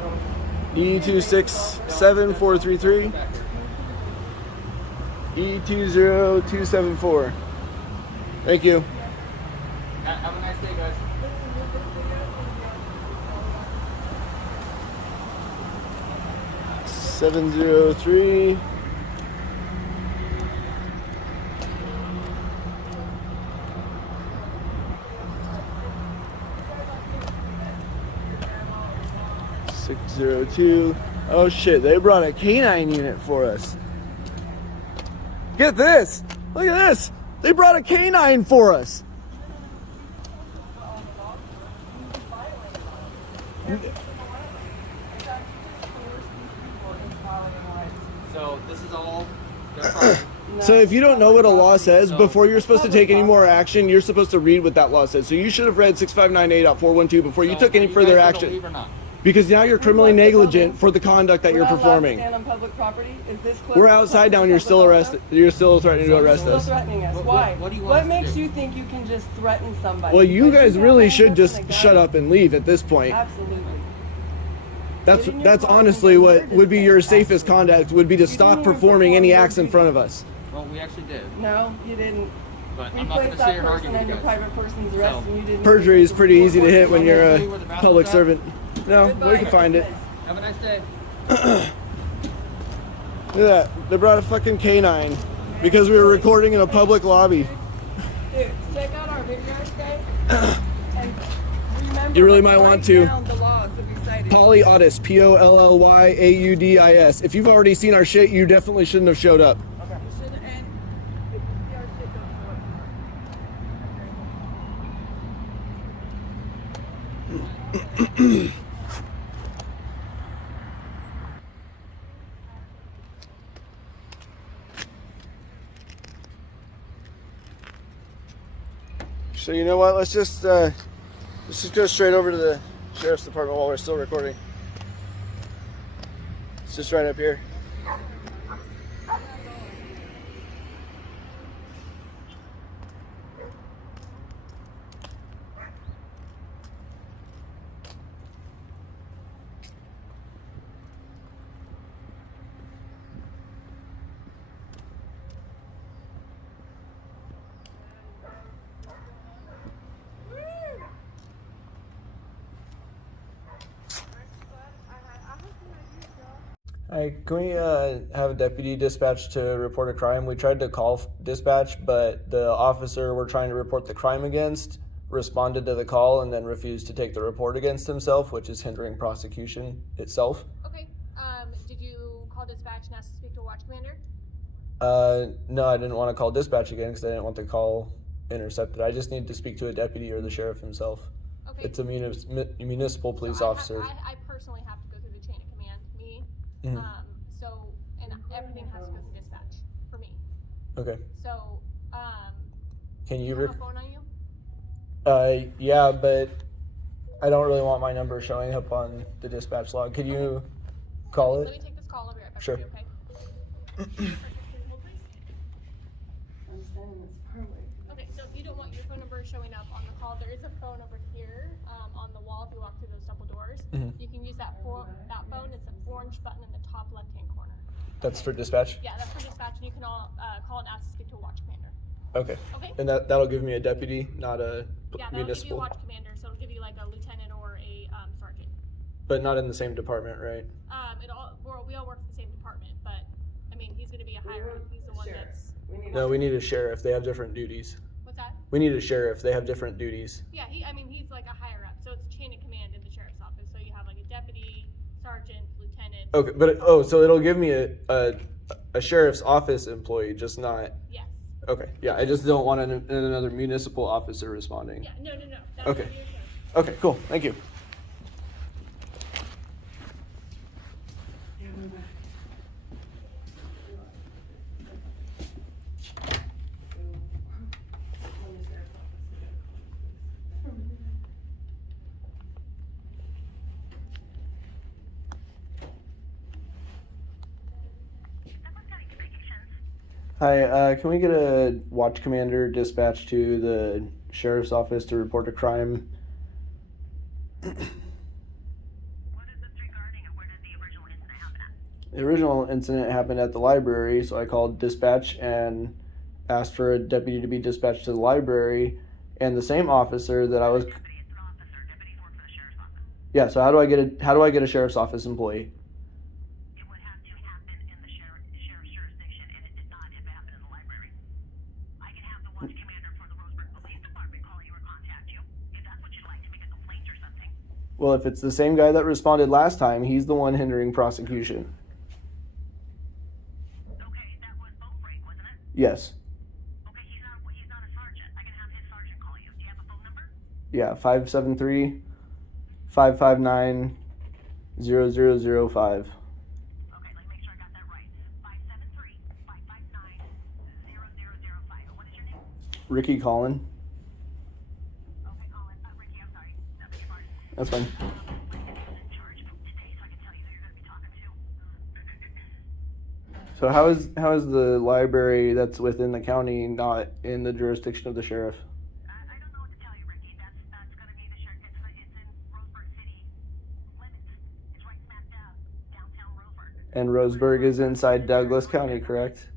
E267433. E20274. Thank you. Have a nice day, guys. 703. Six 602. Oh shit, they brought a canine unit for us. Get this! Look at this! They brought a canine for us! So this is all their problem. So if you don't know what a law says, before you're supposed to take any more action, you're supposed to read what that law says. So you should have read 6598.412 before you took any further action. Because now you're criminally negligent for the conduct that We're you're not allowed to performing. stand on public property? Is this close? We're outside now and you're still arrested. You're still threatening to arrest Still us. threatening us. What- Why? what do you want What us to makes do? you think you can just threaten somebody? Well, you Because guys have really handcuffs should and just a gun. shut up and leave at this point. Absolutely. That's Get in your that's car and honestly do what your would be your dispatch, safest actually. conduct would be to You stop didn't even performing any perform your acts in duty. front of us. Well, we actually did, No, you didn't. but We I'm not going placed to sit that here and argue person with under you guys. private person's arrest and you didn't. Perjury is pretty easy to hit when you're Where a the bathrooms public at? servant. No, Goodbye. we can find it. Have a nice day. Look at that. They brought a fucking canine because we were recording in a public lobby. Dude, check out our videos, guys. And remember, You really like, might write want to. down the laws that we cited. Polyaudis, Pollyaudis. If you've already seen our shit, you definitely shouldn't have showed up. You should end. If you see our shit, don't show up. So you know what? Let's just go straight over to the sheriff's department while we're still recording. It's just right up here. Hi, can we have a deputy dispatch to report a crime? We tried to call dispatch, but the officer we're trying to report the crime against responded to the call and then refused to take the report against himself, which is hindering prosecution itself. Okay, did you call dispatch and ask to speak to a watch commander? No, I didn't want to call dispatch again because I didn't want the call intercepted. I just need to speak to a deputy or the sheriff himself. Okay. It's a municipal police So officer. I personally have to go through the chain of command, me. Mhm. So, and everything has to go through dispatch for me. Okay. So, Can you have a phone on you? yeah, but I don't really want my number showing up on the dispatch log. Could you call Let me it? take this call, I'll be right back. Sure. Are you okay? I'm standing this far away. Okay, so if you don't want your phone number showing up on the call, there is a phone over here, on the wall if you walk through those double doors. Mhm. You can use that phone, it's an orange button in the top left-hand corner. That's for dispatch? Yeah, that's for dispatch, and you can all, call and ask to speak to a watch commander. Okay. Okay? And that'll give me a deputy, not a Yeah, that'll give you a municipal. watch commander, so it'll give you like a lieutenant or a sergeant. But not in the same department, right? We all work for the same higher up. He's the one that's. No, we need a sheriff. They have different duties. What's that? We need a sheriff. They have different duties. Yeah, he's like a higher up, so it's chain of command in the sheriff's office. So you have like a deputy, sergeant, lieutenant. Okay, but so it'll give me a sheriff's office employee, just not. Yes. Okay, yeah, I just don't want another municipal officer responding. Yeah, no. That's Okay. what you're saying. Okay, cool. Thank you. Hi, can we get a watch commander dispatched to the sheriff's office to report a crime? What is this regarding, and where did the original incident happen at? The original incident happened at the library, so I called dispatch and asked for a deputy to be dispatched to the library, and the same officer that I was. Deputy, it's an officer. Deputies work for the sheriff's office. Yeah, so how do I get a sheriff's office employee? It would have to happen in the sheriff's jurisdiction, and it did not if it happened in the library. I can have the watch commander for the Roseburg Police Department call you or contact you, if that's what you'd like, to make a complaint or something. Well, if it's the same guy that responded last time, he's the one hindering prosecution. Okay, that was Roseburg, wasn't it? Yes. Okay, he's not a sergeant. I can have his sergeant call you. Do you have a phone number? Yeah, 573-559-0005. Okay, let me make sure I got that right. 573-559-0005. What is your name? Ricky Collin. Okay, Colin. Ricky, I'm sorry. Beg your pardon. That's fine. My deputy is in charge today, so I can tell you who you're going to be talking to. So how is the library that's within the county not in the jurisdiction of the sheriff? I don't know what to tell you, Ricky. That's going to be the sheriff. It's in Roseburg city limits. It's right smack dab downtown Roseburg. And Roseburg is inside Douglas County, correct?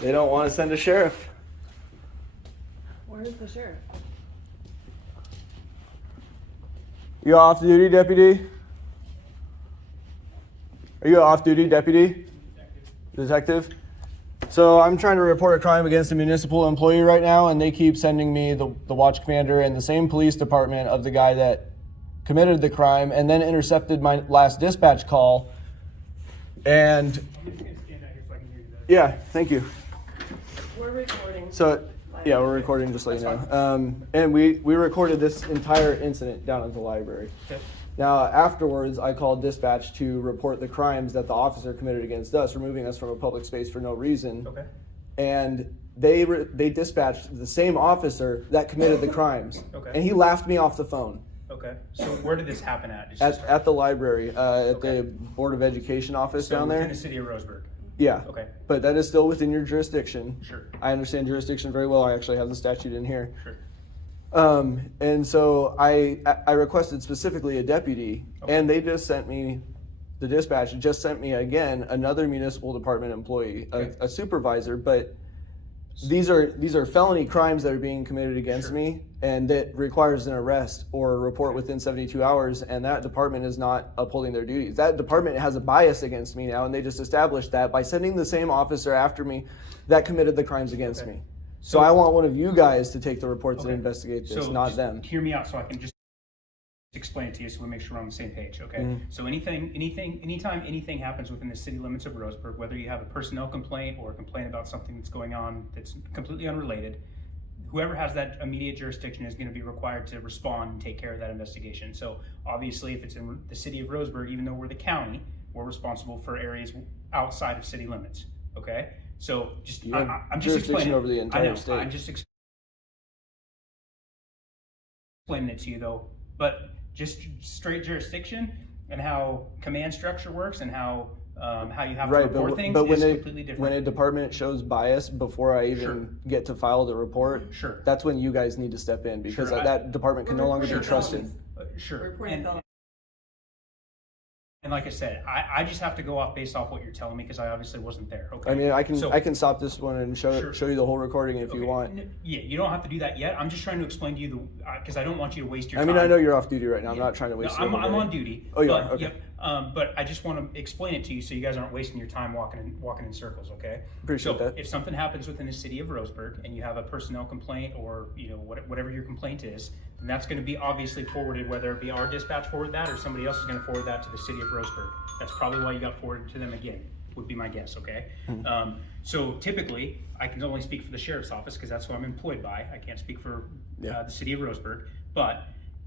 They don't want to send a sheriff. Where is the sheriff? You off duty, deputy? Are you off duty, deputy? Detective? So I'm trying to report a crime against a municipal employee right now, and they keep sending me the watch commander and the same police department of the guy that committed the crime and then intercepted my last dispatch call. And I'm just gonna stand out here so I can hear you better. yeah, thank you. We're recording. So yeah, we're recording, just so you know. And we recorded this entire incident down at the library. Okay. Now, afterwards, I called dispatch to report the crimes that the officer committed against us, removing us from a public space for no reason. Okay. And they dispatched the same officer that committed the crimes. Okay. And he laughed me off the phone. Okay. So where did this happen at? At the library, at Okay. the Board of Education office So down within there. the city of Roseburg. Yeah. Okay. But that is still within your jurisdiction. Sure. I understand jurisdiction very well. I actually have the statute in here. Sure. And so I requested specifically a deputy, Okay. and they just sent me, the dispatch just sent me again another municipal department employee, Okay. a supervisor. But these are felony crimes that are being committed against Sure. me, and that requires an arrest or a report within 72 hours. And that department is not upholding their duties. That department has a bias against me now, and they just established that by sending the same officer after me that committed the crimes against Okay. me. So I want one of you guys to take the reports Okay. and investigate this, So not just them. Hear me out so I can just explain it to you so we make sure we're on the same page, okay? Mhm. So anytime anything happens within the city limits of Roseburg, whether you have a personnel complaint or a complaint about something that's going on that's completely unrelated, whoever has that immediate jurisdiction is going to be required to respond and take care of that investigation. So obviously if it's in the city of Roseburg, even though we're the county, we're responsible for areas outside of city limits, okay? So just, You have I'm just jurisdiction explaining. over the entire I know, state. I'm just explaining it to you though, but just straight jurisdiction and how command structure works and how you have to Right, report things but is when completely different. when a department shows bias before I even Sure. get to file the report, Sure. that's when you guys need to step in, because Sure, that department can no longer be Sure. trusted. Sure. Reporting And, felony. and like I said, I just have to go off based off what you're telling me because I obviously wasn't there. Okay. I mean, I So- can stop this one and Sure. show you the whole recording if you Okay. want. Yeah, you don't have to do that yet. I'm just trying to explain to you because I don't want you to waste your I time. mean, I know you're off duty right now. I'm Yeah. not trying to waste No, your I'm day. on duty. Oh, you but, are? Okay. Yep. But I just want to explain it to you so you guys aren't wasting your time walking in circles, okay? Appreciate so that. If something happens within the city of Roseburg and you have a personnel complaint or whatever your complaint is, then that's going to be obviously forwarded, whether it be our dispatch forward that or somebody else is going to forward that to the city of Roseburg. That's probably why you got forwarded to them again, would be my guess, okay? So typically, I can only speak for the sheriff's office because that's who I'm employed by. I can't speak for the city of Roseburg, but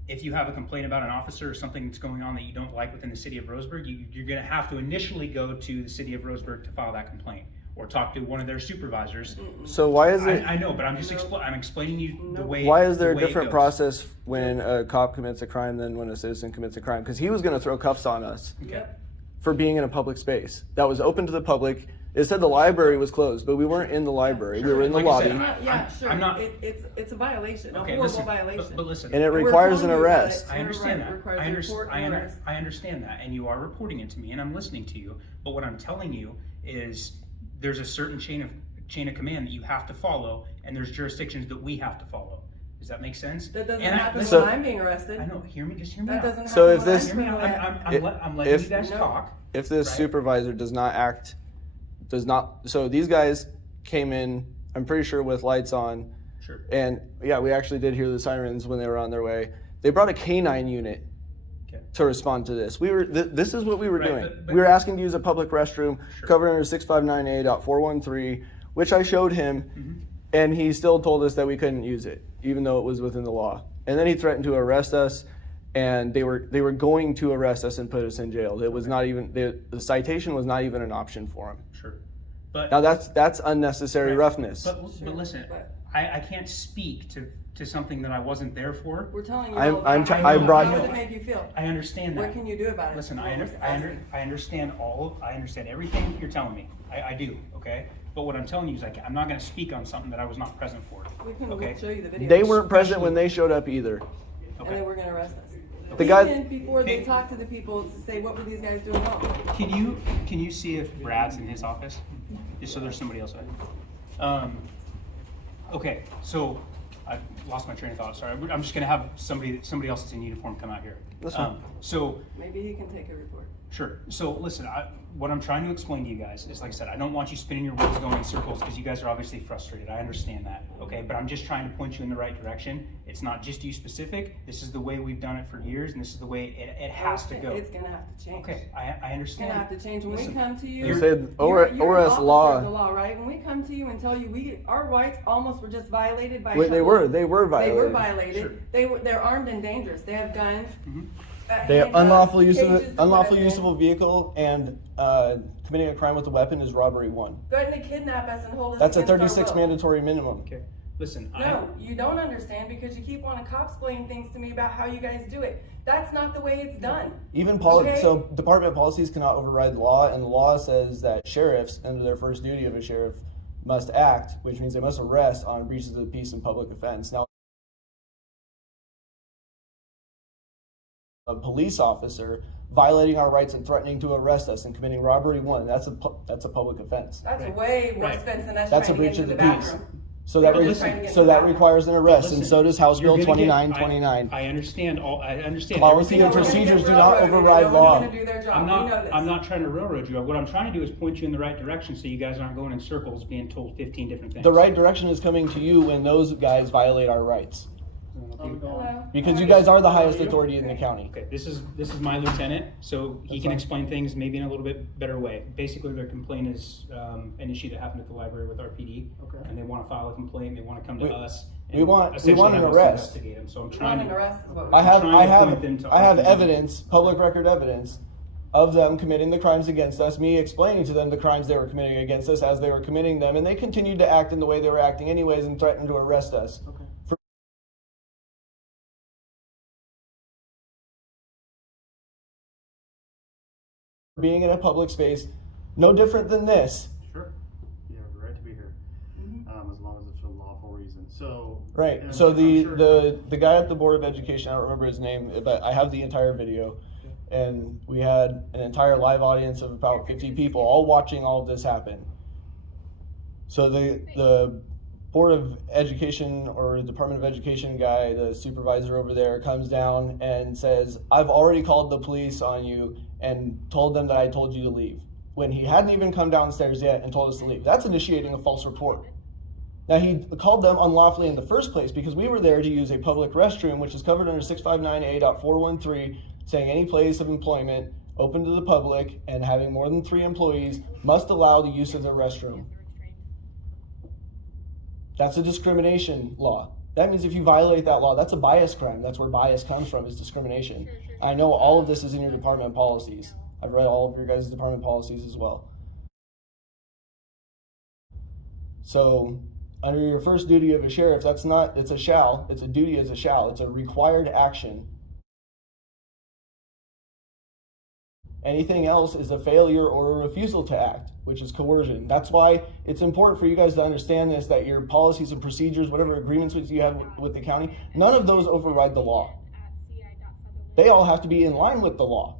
if you have a complaint about an officer or something that's going on that you don't like within the city of Roseburg, you're going to have to initially go to the city of Roseburg to file that complaint or talk to one of their supervisors. So why is it? I know, but I'm just I'm explaining you the way. Why is there the a way it different goes. process when a cop commits a crime than when a citizen commits a crime? Because he was going to throw cuffs on us Okay. for being in a public space that was open to the public. It said the library was closed, but we weren't in the library. We were in the Like I lobby. said, Yeah, sure. I'm not. It's a violation, a Okay, horrible listen, violation. but listen. And it We're requires an telling you about arrest. it. I understand that. Requires I, a report and arrest. I understand that, and you are reporting it to me, and I'm listening to you. But what I'm telling you is, there's a certain chain of command that you have to follow, and there's jurisdictions that we have to follow. Does that make sense? That doesn't And happen So- when I'm being arrested. I know. Hear me. Just hear me That out. doesn't happen So if when this- I'm Hear me being out. arrested. I'm letting if- you guys No. talk. If this Right. supervisor does not, so these guys came in, I'm pretty sure with lights on, Sure. and yeah, we actually did hear the sirens when they were on their way. They brought a K9 unit Okay. to respond to this. This is what we were Right, doing. but- We were asking to use a public restroom Sure. covered under 659A.413, which I showed him, Mm-hmm. and he still told us that we couldn't use it, even though it was within the law. And then he threatened to arrest us, and they were going to arrest us and put us in jail. It was not even the citation was not even an option for him. Sure. But Now that's unnecessary Right. roughness. But listen, but- I can't speak to something that I wasn't there for. We're telling you. I'm- all I'm about t- how I it- brought- How does it make you feel? I understand that. What can you do about it? Listen, What we're asking. I understand I understand everything you're telling me. I do, okay? But what I'm telling you is I'm not gonna speak on something that I was not present for. We can Okay? show you the video. They weren't present when they showed up either. And they were gonna arrest us. The guy- Even before they Hey. talked to the people to say, what were these guys doing wrong? Can you see if Brad's in his office? Just so there's somebody else there. Okay, so I lost my train of thought. Sorry, I'm just gonna have somebody else that's in uniform come out here. That's fine. So Maybe he can take a report. sure. So listen, what I'm trying to explain to you guys is, like I said, I don't want you spinning your wheels going in circles because you guys are obviously frustrated. I understand that, okay? But I'm just trying to point you in the right direction. It's not just you specific. This is the way we've done it for years, and this is the way it has to go. It's gonna have to change. Okay, I It's understand. gonna have to change. When Listen, we come to you. You said you're an ORS officer law. of the law, right? When we come to you and tell you our rights almost were just violated by. Wait, they were They violated. were violated. Sure. They're armed and dangerous. They have guns. They have unlawful use cages to put unlawful us use in. of a vehicle and committing a crime with a weapon is robbery 1. Going to kidnap us and hold us. That's a against our 36 will. mandatory minimum. Okay, listen. No, you don't understand because you keep wanting cops explaining things to me about how you guys do it. That's not the way it's done. Even Okay. so department policies cannot override the law, and the law says that sheriffs, under their first duty of a sheriff, must act, which means they must arrest on breaches of the peace and public offense. Now, a police officer violating our rights and threatening to arrest us and committing robbery 1, that's a public offense. That's Right. way worse Right. offense than us That's a trying to breach get of to the the peace. bathroom. So that We're re- just trying to get so to the that bathroom. requires an arrest, Listen, and so does House you're Bill gonna get- 2929. I understand I understand. Policy everything and you're We're gonna procedures get do not railroaded. override No one's law. gonna do their job. I'm We know not. this. I'm not trying to railroad you. What I'm trying to do is point you in the right direction, so you guys aren't going in circles, being told 15 different things. The right direction is coming to you when those guys violate our rights. Hello? Because you guys are the highest authority in the county. Okay, this is my lieutenant, so he can explain things maybe in a little bit better way. Basically, their complaint is an issue that happened at the library with RPD, and they want to file a complaint. And they want to come to us. And we want essentially an have us arrest. investigate them. So I'm We trying want to. an arrest is what we I have trying I to point them have to I have RPD. evidence, public record evidence, of them committing the crimes against us, me explaining to them the crimes they were committing against us as they were committing them, and they continued to act in the way they were acting anyways and threatened to arrest us. For being in a public space, no different than this. Sure. You have the right to be here, as long as it's for lawful reason. So. Right. and So I'm the sure- the guy at the Board of Education, I don't remember his name, but I have the entire video, and we had an entire live audience of about 50 people all watching all of this happen. So the Board of Education or Department of Education guy, the supervisor over there, comes down and says, "I've already called the police on you, and told them that I told you to leave, when he hadn't even come downstairs yet and told us to leave. That's initiating a false report. Now, he called them unlawfully in the first place because we were there to use a public restroom, which is covered under 659A.413, saying any place of employment open to the public and having more than 3 employees must allow the use of the restroom. That's a discrimination law. That means if you violate that law, that's a bias crime. That's where bias comes from, is discrimination. I know all of this is in your department policies. I've read all of your guys' department policies as well. So, under your first duty of a sheriff, it's a shall, it's a duty as a shall, it's a required action. Anything else is a failure or a refusal to act, which is coercion. That's why it's important for you guys to understand this, that your policies and procedures, whatever agreements you have with the county, none of those override the law. They all have to be in line with the law.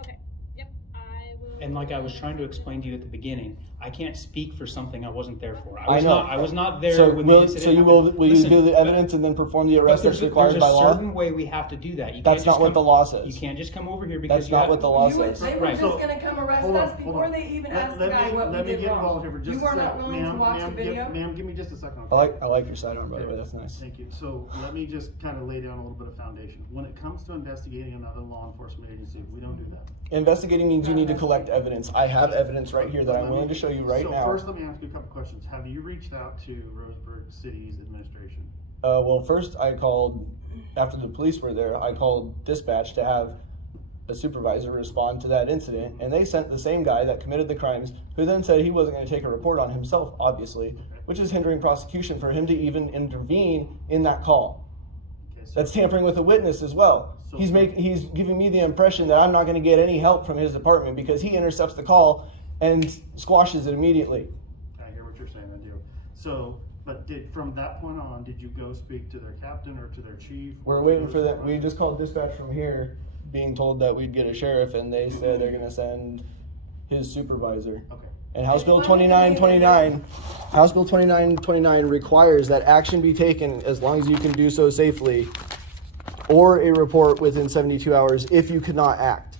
Okay, yep, I will. And like I was trying to explain to you at the beginning, I can't speak for something I wasn't there for. I know. I was not there So when will the incident you happened. do the evidence and then perform the arrest that's required by There's a law? certain way we have to do that. You That's can't not just what come- the law says. You can't just come over here because That's not what the law says. They were Right. just gonna come arrest Hold on, us hold before on. they even Let- asked let the guy me- what let we me did get involved here wrong. for just You a were not sec. willing to watch the video? Ma'am, give me just a second. I Okay? like your sidearm, by the way. That's nice. Thank you. So let me just kind of lay down a little bit of foundation. When it comes to investigating another law enforcement agency, we don't do that. Investigating means you need to collect evidence. I have evidence right here that I'm willing to show you right now. So first, let me ask you a couple questions. Have you reached out to Roseburg City's administration? Well, first I called, after the police were there, I called dispatch to have a supervisor respond to that incident, and they sent the same guy that committed the crimes, who then said he wasn't going to take a report on himself, obviously, which is hindering prosecution for him to even intervene in that call. Okay, so That's tampering with a witness as well. He's giving me the impression that I'm not going to get any help from his department because he intercepts the call and squashes it immediately. I hear what you're saying, I do. So, but from that point on, did you go speak to their captain or to their chief? We're waiting for that. We just called dispatch from here, being told that we'd get a sheriff, and they said they're going to send his supervisor. Okay. And House Bill 2929 requires that action be taken as long as you can do so safely, or a report within 72 hours if you cannot act.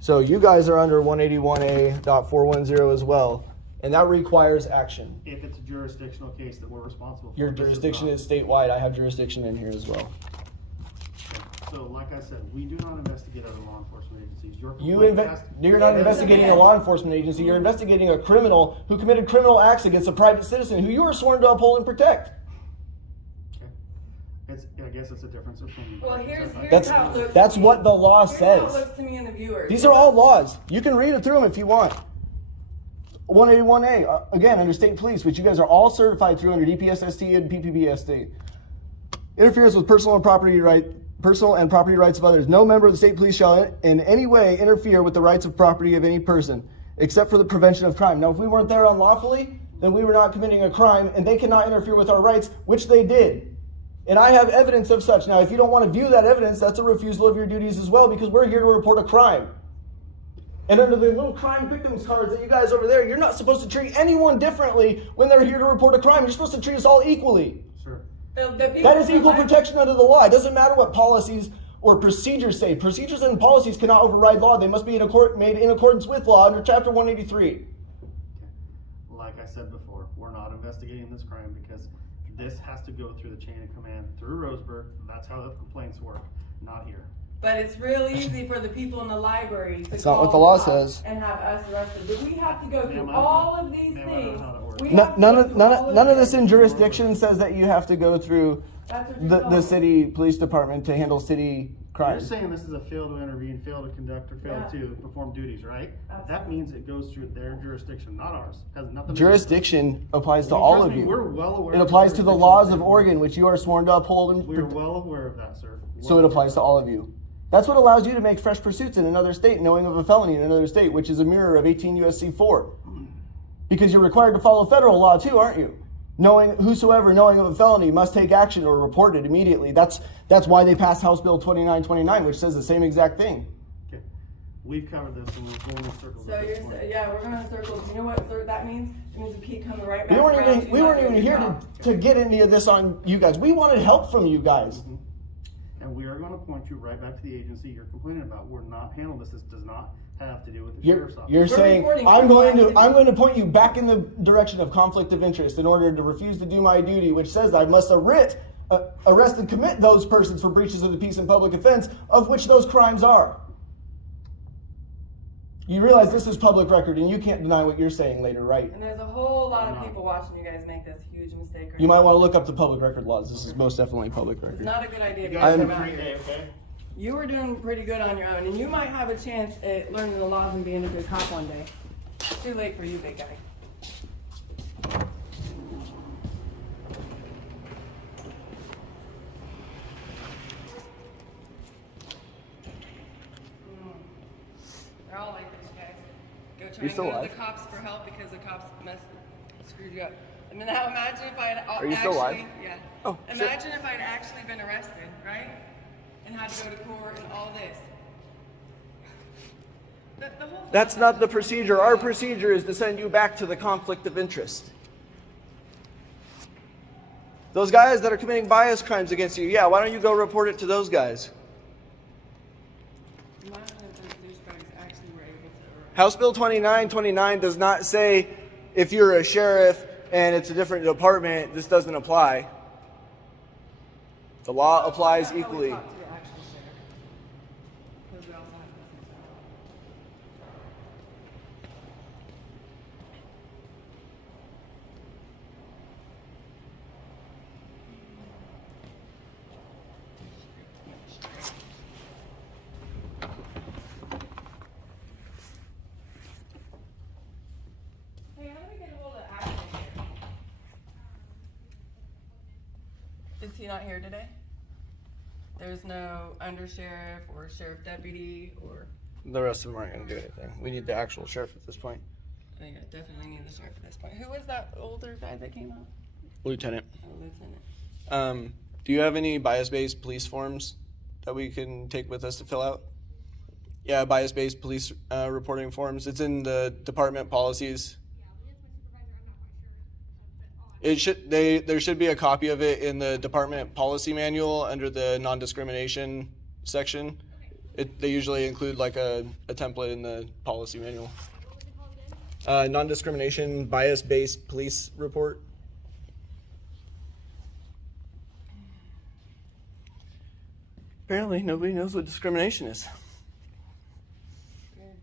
So you guys are under 181A.410 as well, and that requires action. If it's a jurisdictional case that we're responsible for. Your this jurisdiction not. is statewide. I have jurisdiction in here as well. So, like I said, we do not investigate other law enforcement agencies. You're not investigating a law enforcement agency. You're investigating a criminal who committed criminal acts against a private citizen who you are sworn to uphold and protect. I guess it's a difference of opinion. Well, here's That's how it looks. that's to me. what the law Here's how it says. looks to me and the viewers. These are all laws. You can read it through them if you want. 181A, again, under state police, which you guys are all certified through under DPSST and PPBST. Interference with personal and property rights of others. No member of the state police shall in any way interfere with the rights of property of any person, except for the prevention of crime. Now, if we weren't there unlawfully, then we were not committing a crime, and they cannot interfere with our rights, which they did. And I have evidence of such. Now, if you don't want to view that evidence, that's a refusal of your duties as well, because we're here to report a crime. And under the little crime victims cards that you guys over there, you're not supposed to treat anyone differently when they're here to report a crime. You're supposed to treat us all equally. Sure. That is equal protection under the law. It doesn't matter what policies or procedures say. Procedures and policies cannot override law. They must be made in accordance with law under Chapter 183. Like I said before, we're not investigating this crime because this has to go through the chain of command through Roseburg. That's how the complaints work, not here. But it's real easy for the people in the library to That's not call what the law us says. and have us arrested. But we have to go through Ma'am, all of these ma'am, I don't know things. how that works. We have to None go of through all none of this this. in jurisdiction says that you have to go through That's what you're the told. city police department to handle city You're crimes. saying this is a fail to intervene, fail to conduct, or fail Yeah. to perform duties, right? Absolutely. That means it goes through their jurisdiction, not ours. Has nothing to do with Jurisdiction applies to Well, all trust of me, you. we're well aware It of applies to the jurisdiction laws of statement. Oregon, which you are sworn to uphold and We are protect. well aware of that, sir. So it applies to all of you. That's what allows you to make fresh pursuits in another state, knowing of a felony in another state, which is a mirror of 18 U.S.C. 4. Because you're required to follow federal law too, aren't you? Whosoever knowing of a felony must take action or report it immediately. That's why they passed House Bill 2929, which says the same exact thing. Okay. We've covered this and we're going in circles. So at this you're point. yeah, we're going in circles. You know what that means? It means we keep coming right back. We weren't around even here to get any of this on you guys. We wanted help from you guys. And and we are gonna point you right back to the agency you're complaining about. We're not handling this. This does not have to do with the You're, sheriff's office. you're saying, reporting I'm criminal going to point you back in the direction of conflict of interest in order to refuse to do my duty, which says I must arrest and commit those persons for breaches of the peace and public offense, of which those crimes are. You realize this is public record, and you can't deny what you're saying later, right? And there's a whole lot of people watching you guys make this huge mistake right You might now. want to look up the public record laws. This is most definitely public It's record. not a good idea You to guys come have a out great here. day, okay? You were doing pretty good on your own, and you might have a chance at learning the laws and being a good cop one day. It's too late for you, big guy. They're all like this, guys. Go try You and still go to alive? the cops for help because the cops screwed you up. I mean, now imagine if I'd Are you still alive? Yeah. Oh, shit. Imagine if I'd actually been arrested, right? And had to go to court and all this. The whole thing That's not the procedure. Our procedure is to send you back to the conflict of interest. Those guys that are committing bias crimes against you, yeah, why don't you go report it to those guys? Imagine if those douchebags actually were able to arrest. House Bill 2929 does not say if you're a sheriff and it's a different department, this doesn't apply. The law applies How we equally. talk to the actual sheriff. 'Cause we also have to listen to that. Hey, how do we get a hold of Ashley here? Is he not here today? There's no undersheriff or sheriff deputy or. The rest of them aren't going to do anything. We need the actual sheriff at this point. I think I definitely need the sheriff at this point. Who was that older guy that came out? Lieutenant. Oh, lieutenant. Do you have any bias-based police forms that we can take with us to fill out? Yeah, bias-based police reporting forms. It's in the department policies. It should there should be a copy of it in the department policy manual under the non-discrimination section. They usually include like a template in the policy manual. Non-discrimination bias-based police report. Apparently, nobody knows what discrimination is. Good.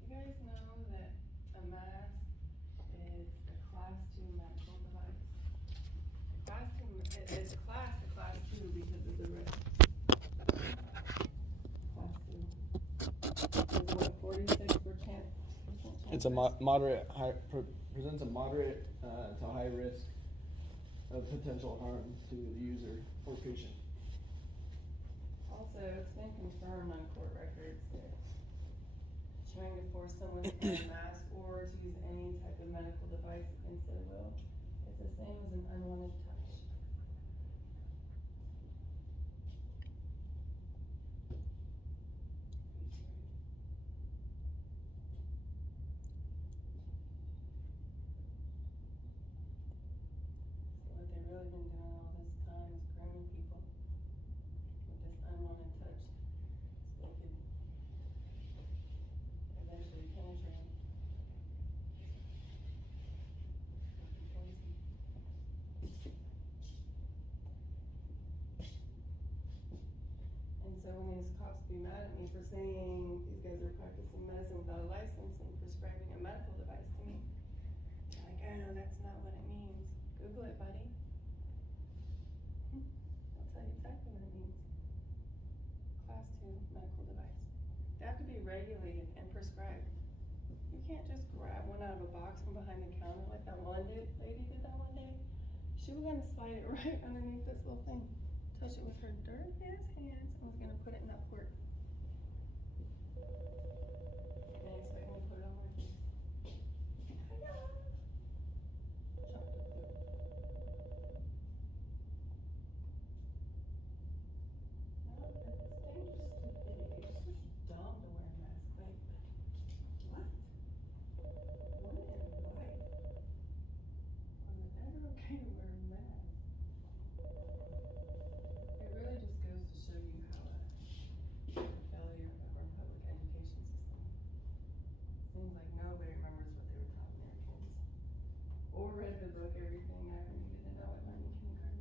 You guys know that a mask is a class 2 medical device. Class 2, it's a class 2 because of the risk. Class 2. It's what, 46%? It's a moderate, presents a moderate to high risk of potential harm to the user or patient. Also, it's been confirmed on court records that trying to force someone to wear a mask or to use any type of medical device against their will is the same as an unwanted touch. So what they've really been doing all this time is grooming people with this unwanted touch so they could eventually penetrate. And so when these cops be mad at me for saying these guys are practicing medicine without a license and prescribing a medical device to me, I'm like, oh, that's not what it means. Google it, buddy. I'll tell you exactly what it means. Class 2 medical device. They have to be regulated and prescribed. You can't just grab one out of a box from behind the counter like that one lady did that one day. She was gonna slide it right underneath this little thing, touch it with her dirty ass hands, and was gonna put it in that port. And expect me to put it on my face. Chopped up good. book everything. I haven't needed to know it learning kindergarten.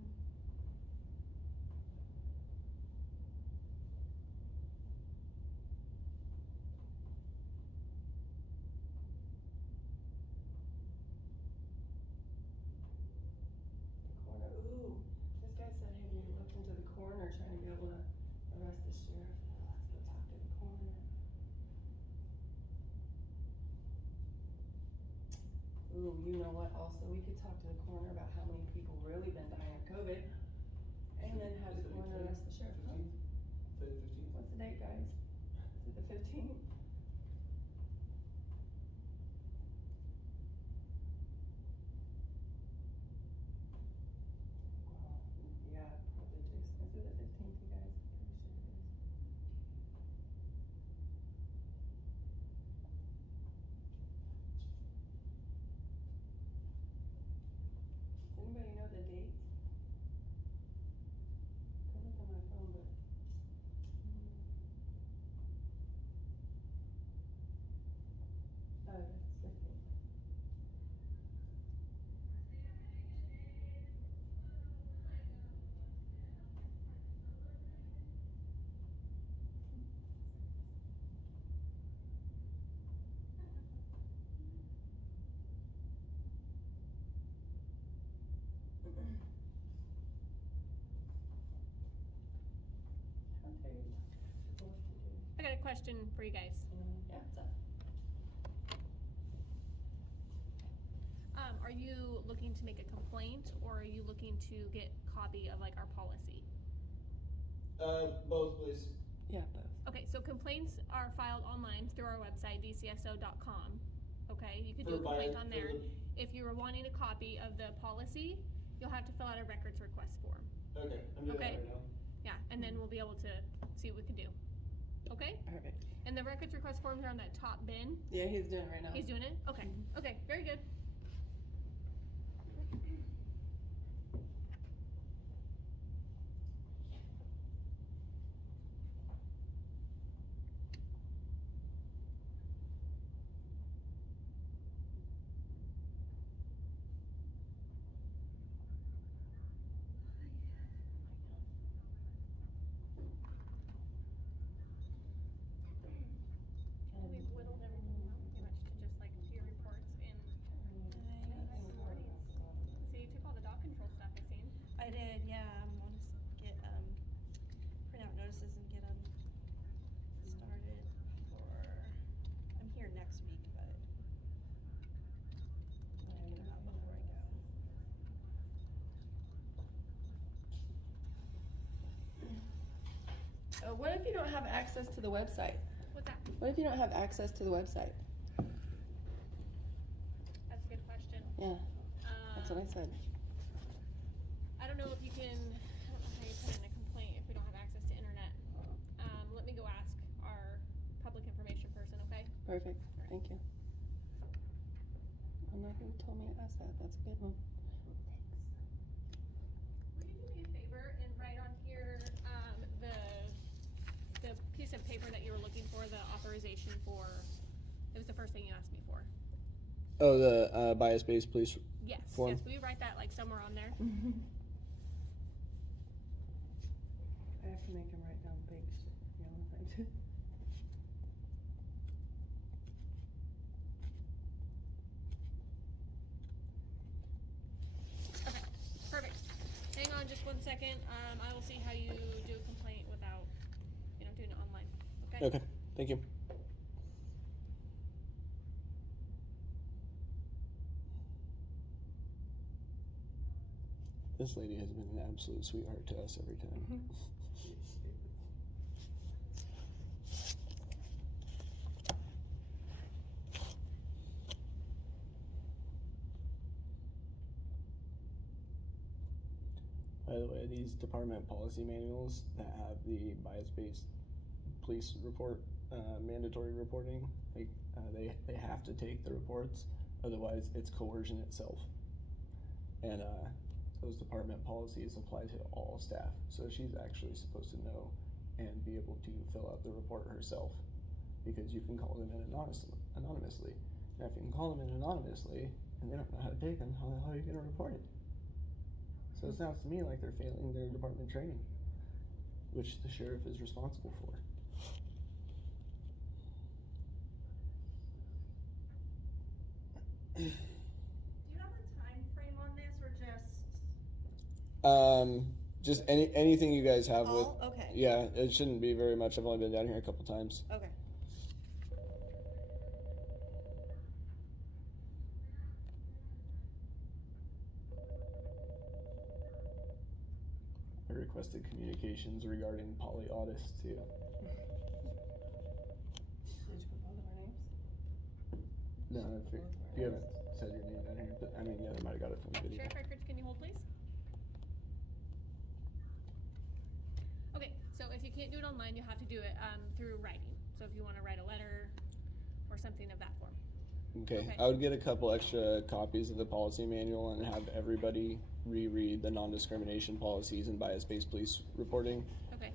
Corner. Ooh, this guy said, have you looked into the coroner trying to be able to arrest the sheriff? Oh, let's go talk to the coroner. Ooh, you know what? Also, we could talk to the coroner about how many people really been dying of COVID, and then have the coroner arrest the sheriff. Huh? 15th? What's the date, guys? Is it the 15th? Wow. Yeah, probably Jason. Is it the 15th, you guys? I'm pretty sure it is. Does anybody know the date? I look on my phone, but. Oh, it's 15th. How dare you not tell people what to do? I got a question for you guys. Yeah, what's up? Are you looking to make a complaint, or are you looking to get a copy of like our policy? Both, please. Yeah, both. Okay, so complaints are filed online through our website, dcso.com. Okay, you can do a complaint on there. If you were wanting a copy of the policy, you'll have to fill out a records request form. Okay, I'm doing Okay. that right now. Yeah, and then we'll be able to see what we can do. Okay? Perfect. And the records request forms are on that top bin. Yeah, he's doing it right now. He's doing it? Okay. Okay, very good. We've whittled everything down pretty much to just like your reports and so you took all the dog control stuff I seen. I did, yeah. I want to get print out notices and get them started for. I'm here next week, but I want to get them out before I go. What if you don't have access to the website? What's that? What if you don't have access to the website? That's a good question. Yeah, that's what I said. I don't know if you can, I don't know how you put in a complaint if we don't have access to internet. Let me go ask our public information person, okay? Perfect, thank you. I don't know who told me to ask that, that's a good one. Thanks. Will you do me a favor and write on here, the piece of paper that you were looking for, the authorization for, it was the first thing you asked me for. Oh, the bias-based police Yes, form? yes, will you write that like somewhere on there? I have to make him write down big shit, you know what I'm saying? Okay, perfect. Hang on just 1 second. I will see how you do a complaint without, doing it online. Okay? Okay, thank you. This lady has been an absolute sweetheart to us every time. By the way, these department policy manuals that have the bias-based police report, mandatory reporting, they have to take the reports, otherwise it's coercion itself. And those department policies apply to all staff, so she's actually supposed to know and be able to fill out the report herself, because you can call them in anonymously. Now, if you can call them in anonymously, and they don't know how to take them, how the hell are you gonna report it? So it sounds to me like they're failing their department training, which the sheriff is responsible for. Do you have a time frame on this, or Just anything you guys have with. all? Okay. Yeah, it shouldn't be very much. I've only been down here a couple times. Okay. I requested communications regarding poly audits too. Did you put both of our names? No, if you haven't said your name down here, but I mean, yeah, they might have got it from the video. Sheriff records, can you hold, please? Okay, so if you can't do it online, you have to do it through writing. So if you want to write a letter or something of that form. Okay, I would get a couple extra copies of the policy manual and have everybody reread the non-discrimination policies and bias-based police reporting. Okay.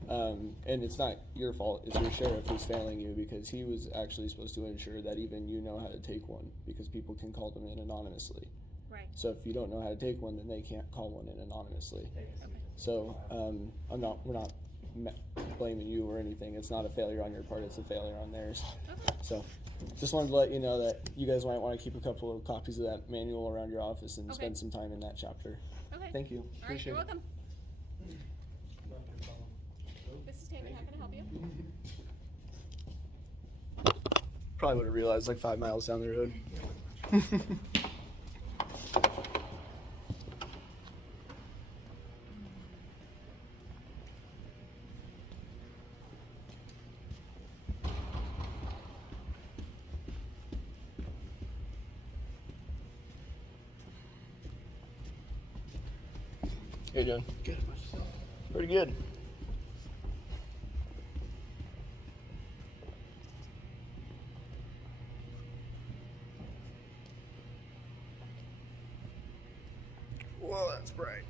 And it's not your fault, it's your sheriff who's failing you, because he was actually supposed to ensure that even you know how to take one, because people can call them in anonymously. Right. So if you don't know how to take one, then they can't call one in anonymously. Okay. So we're not blaming you or anything. It's not a failure on your part, it's a failure on theirs. Okay. So just wanted to let you know that you guys might want to keep a couple of copies of that manual around your office and spend some time in that chapter. Okay. Thank you. All right, Appreciate you're it. welcome. This is Tammy, how can I help you? Probably would have realized like 5 miles down the road. How you doing? Good. Pretty good. Well, that's bright.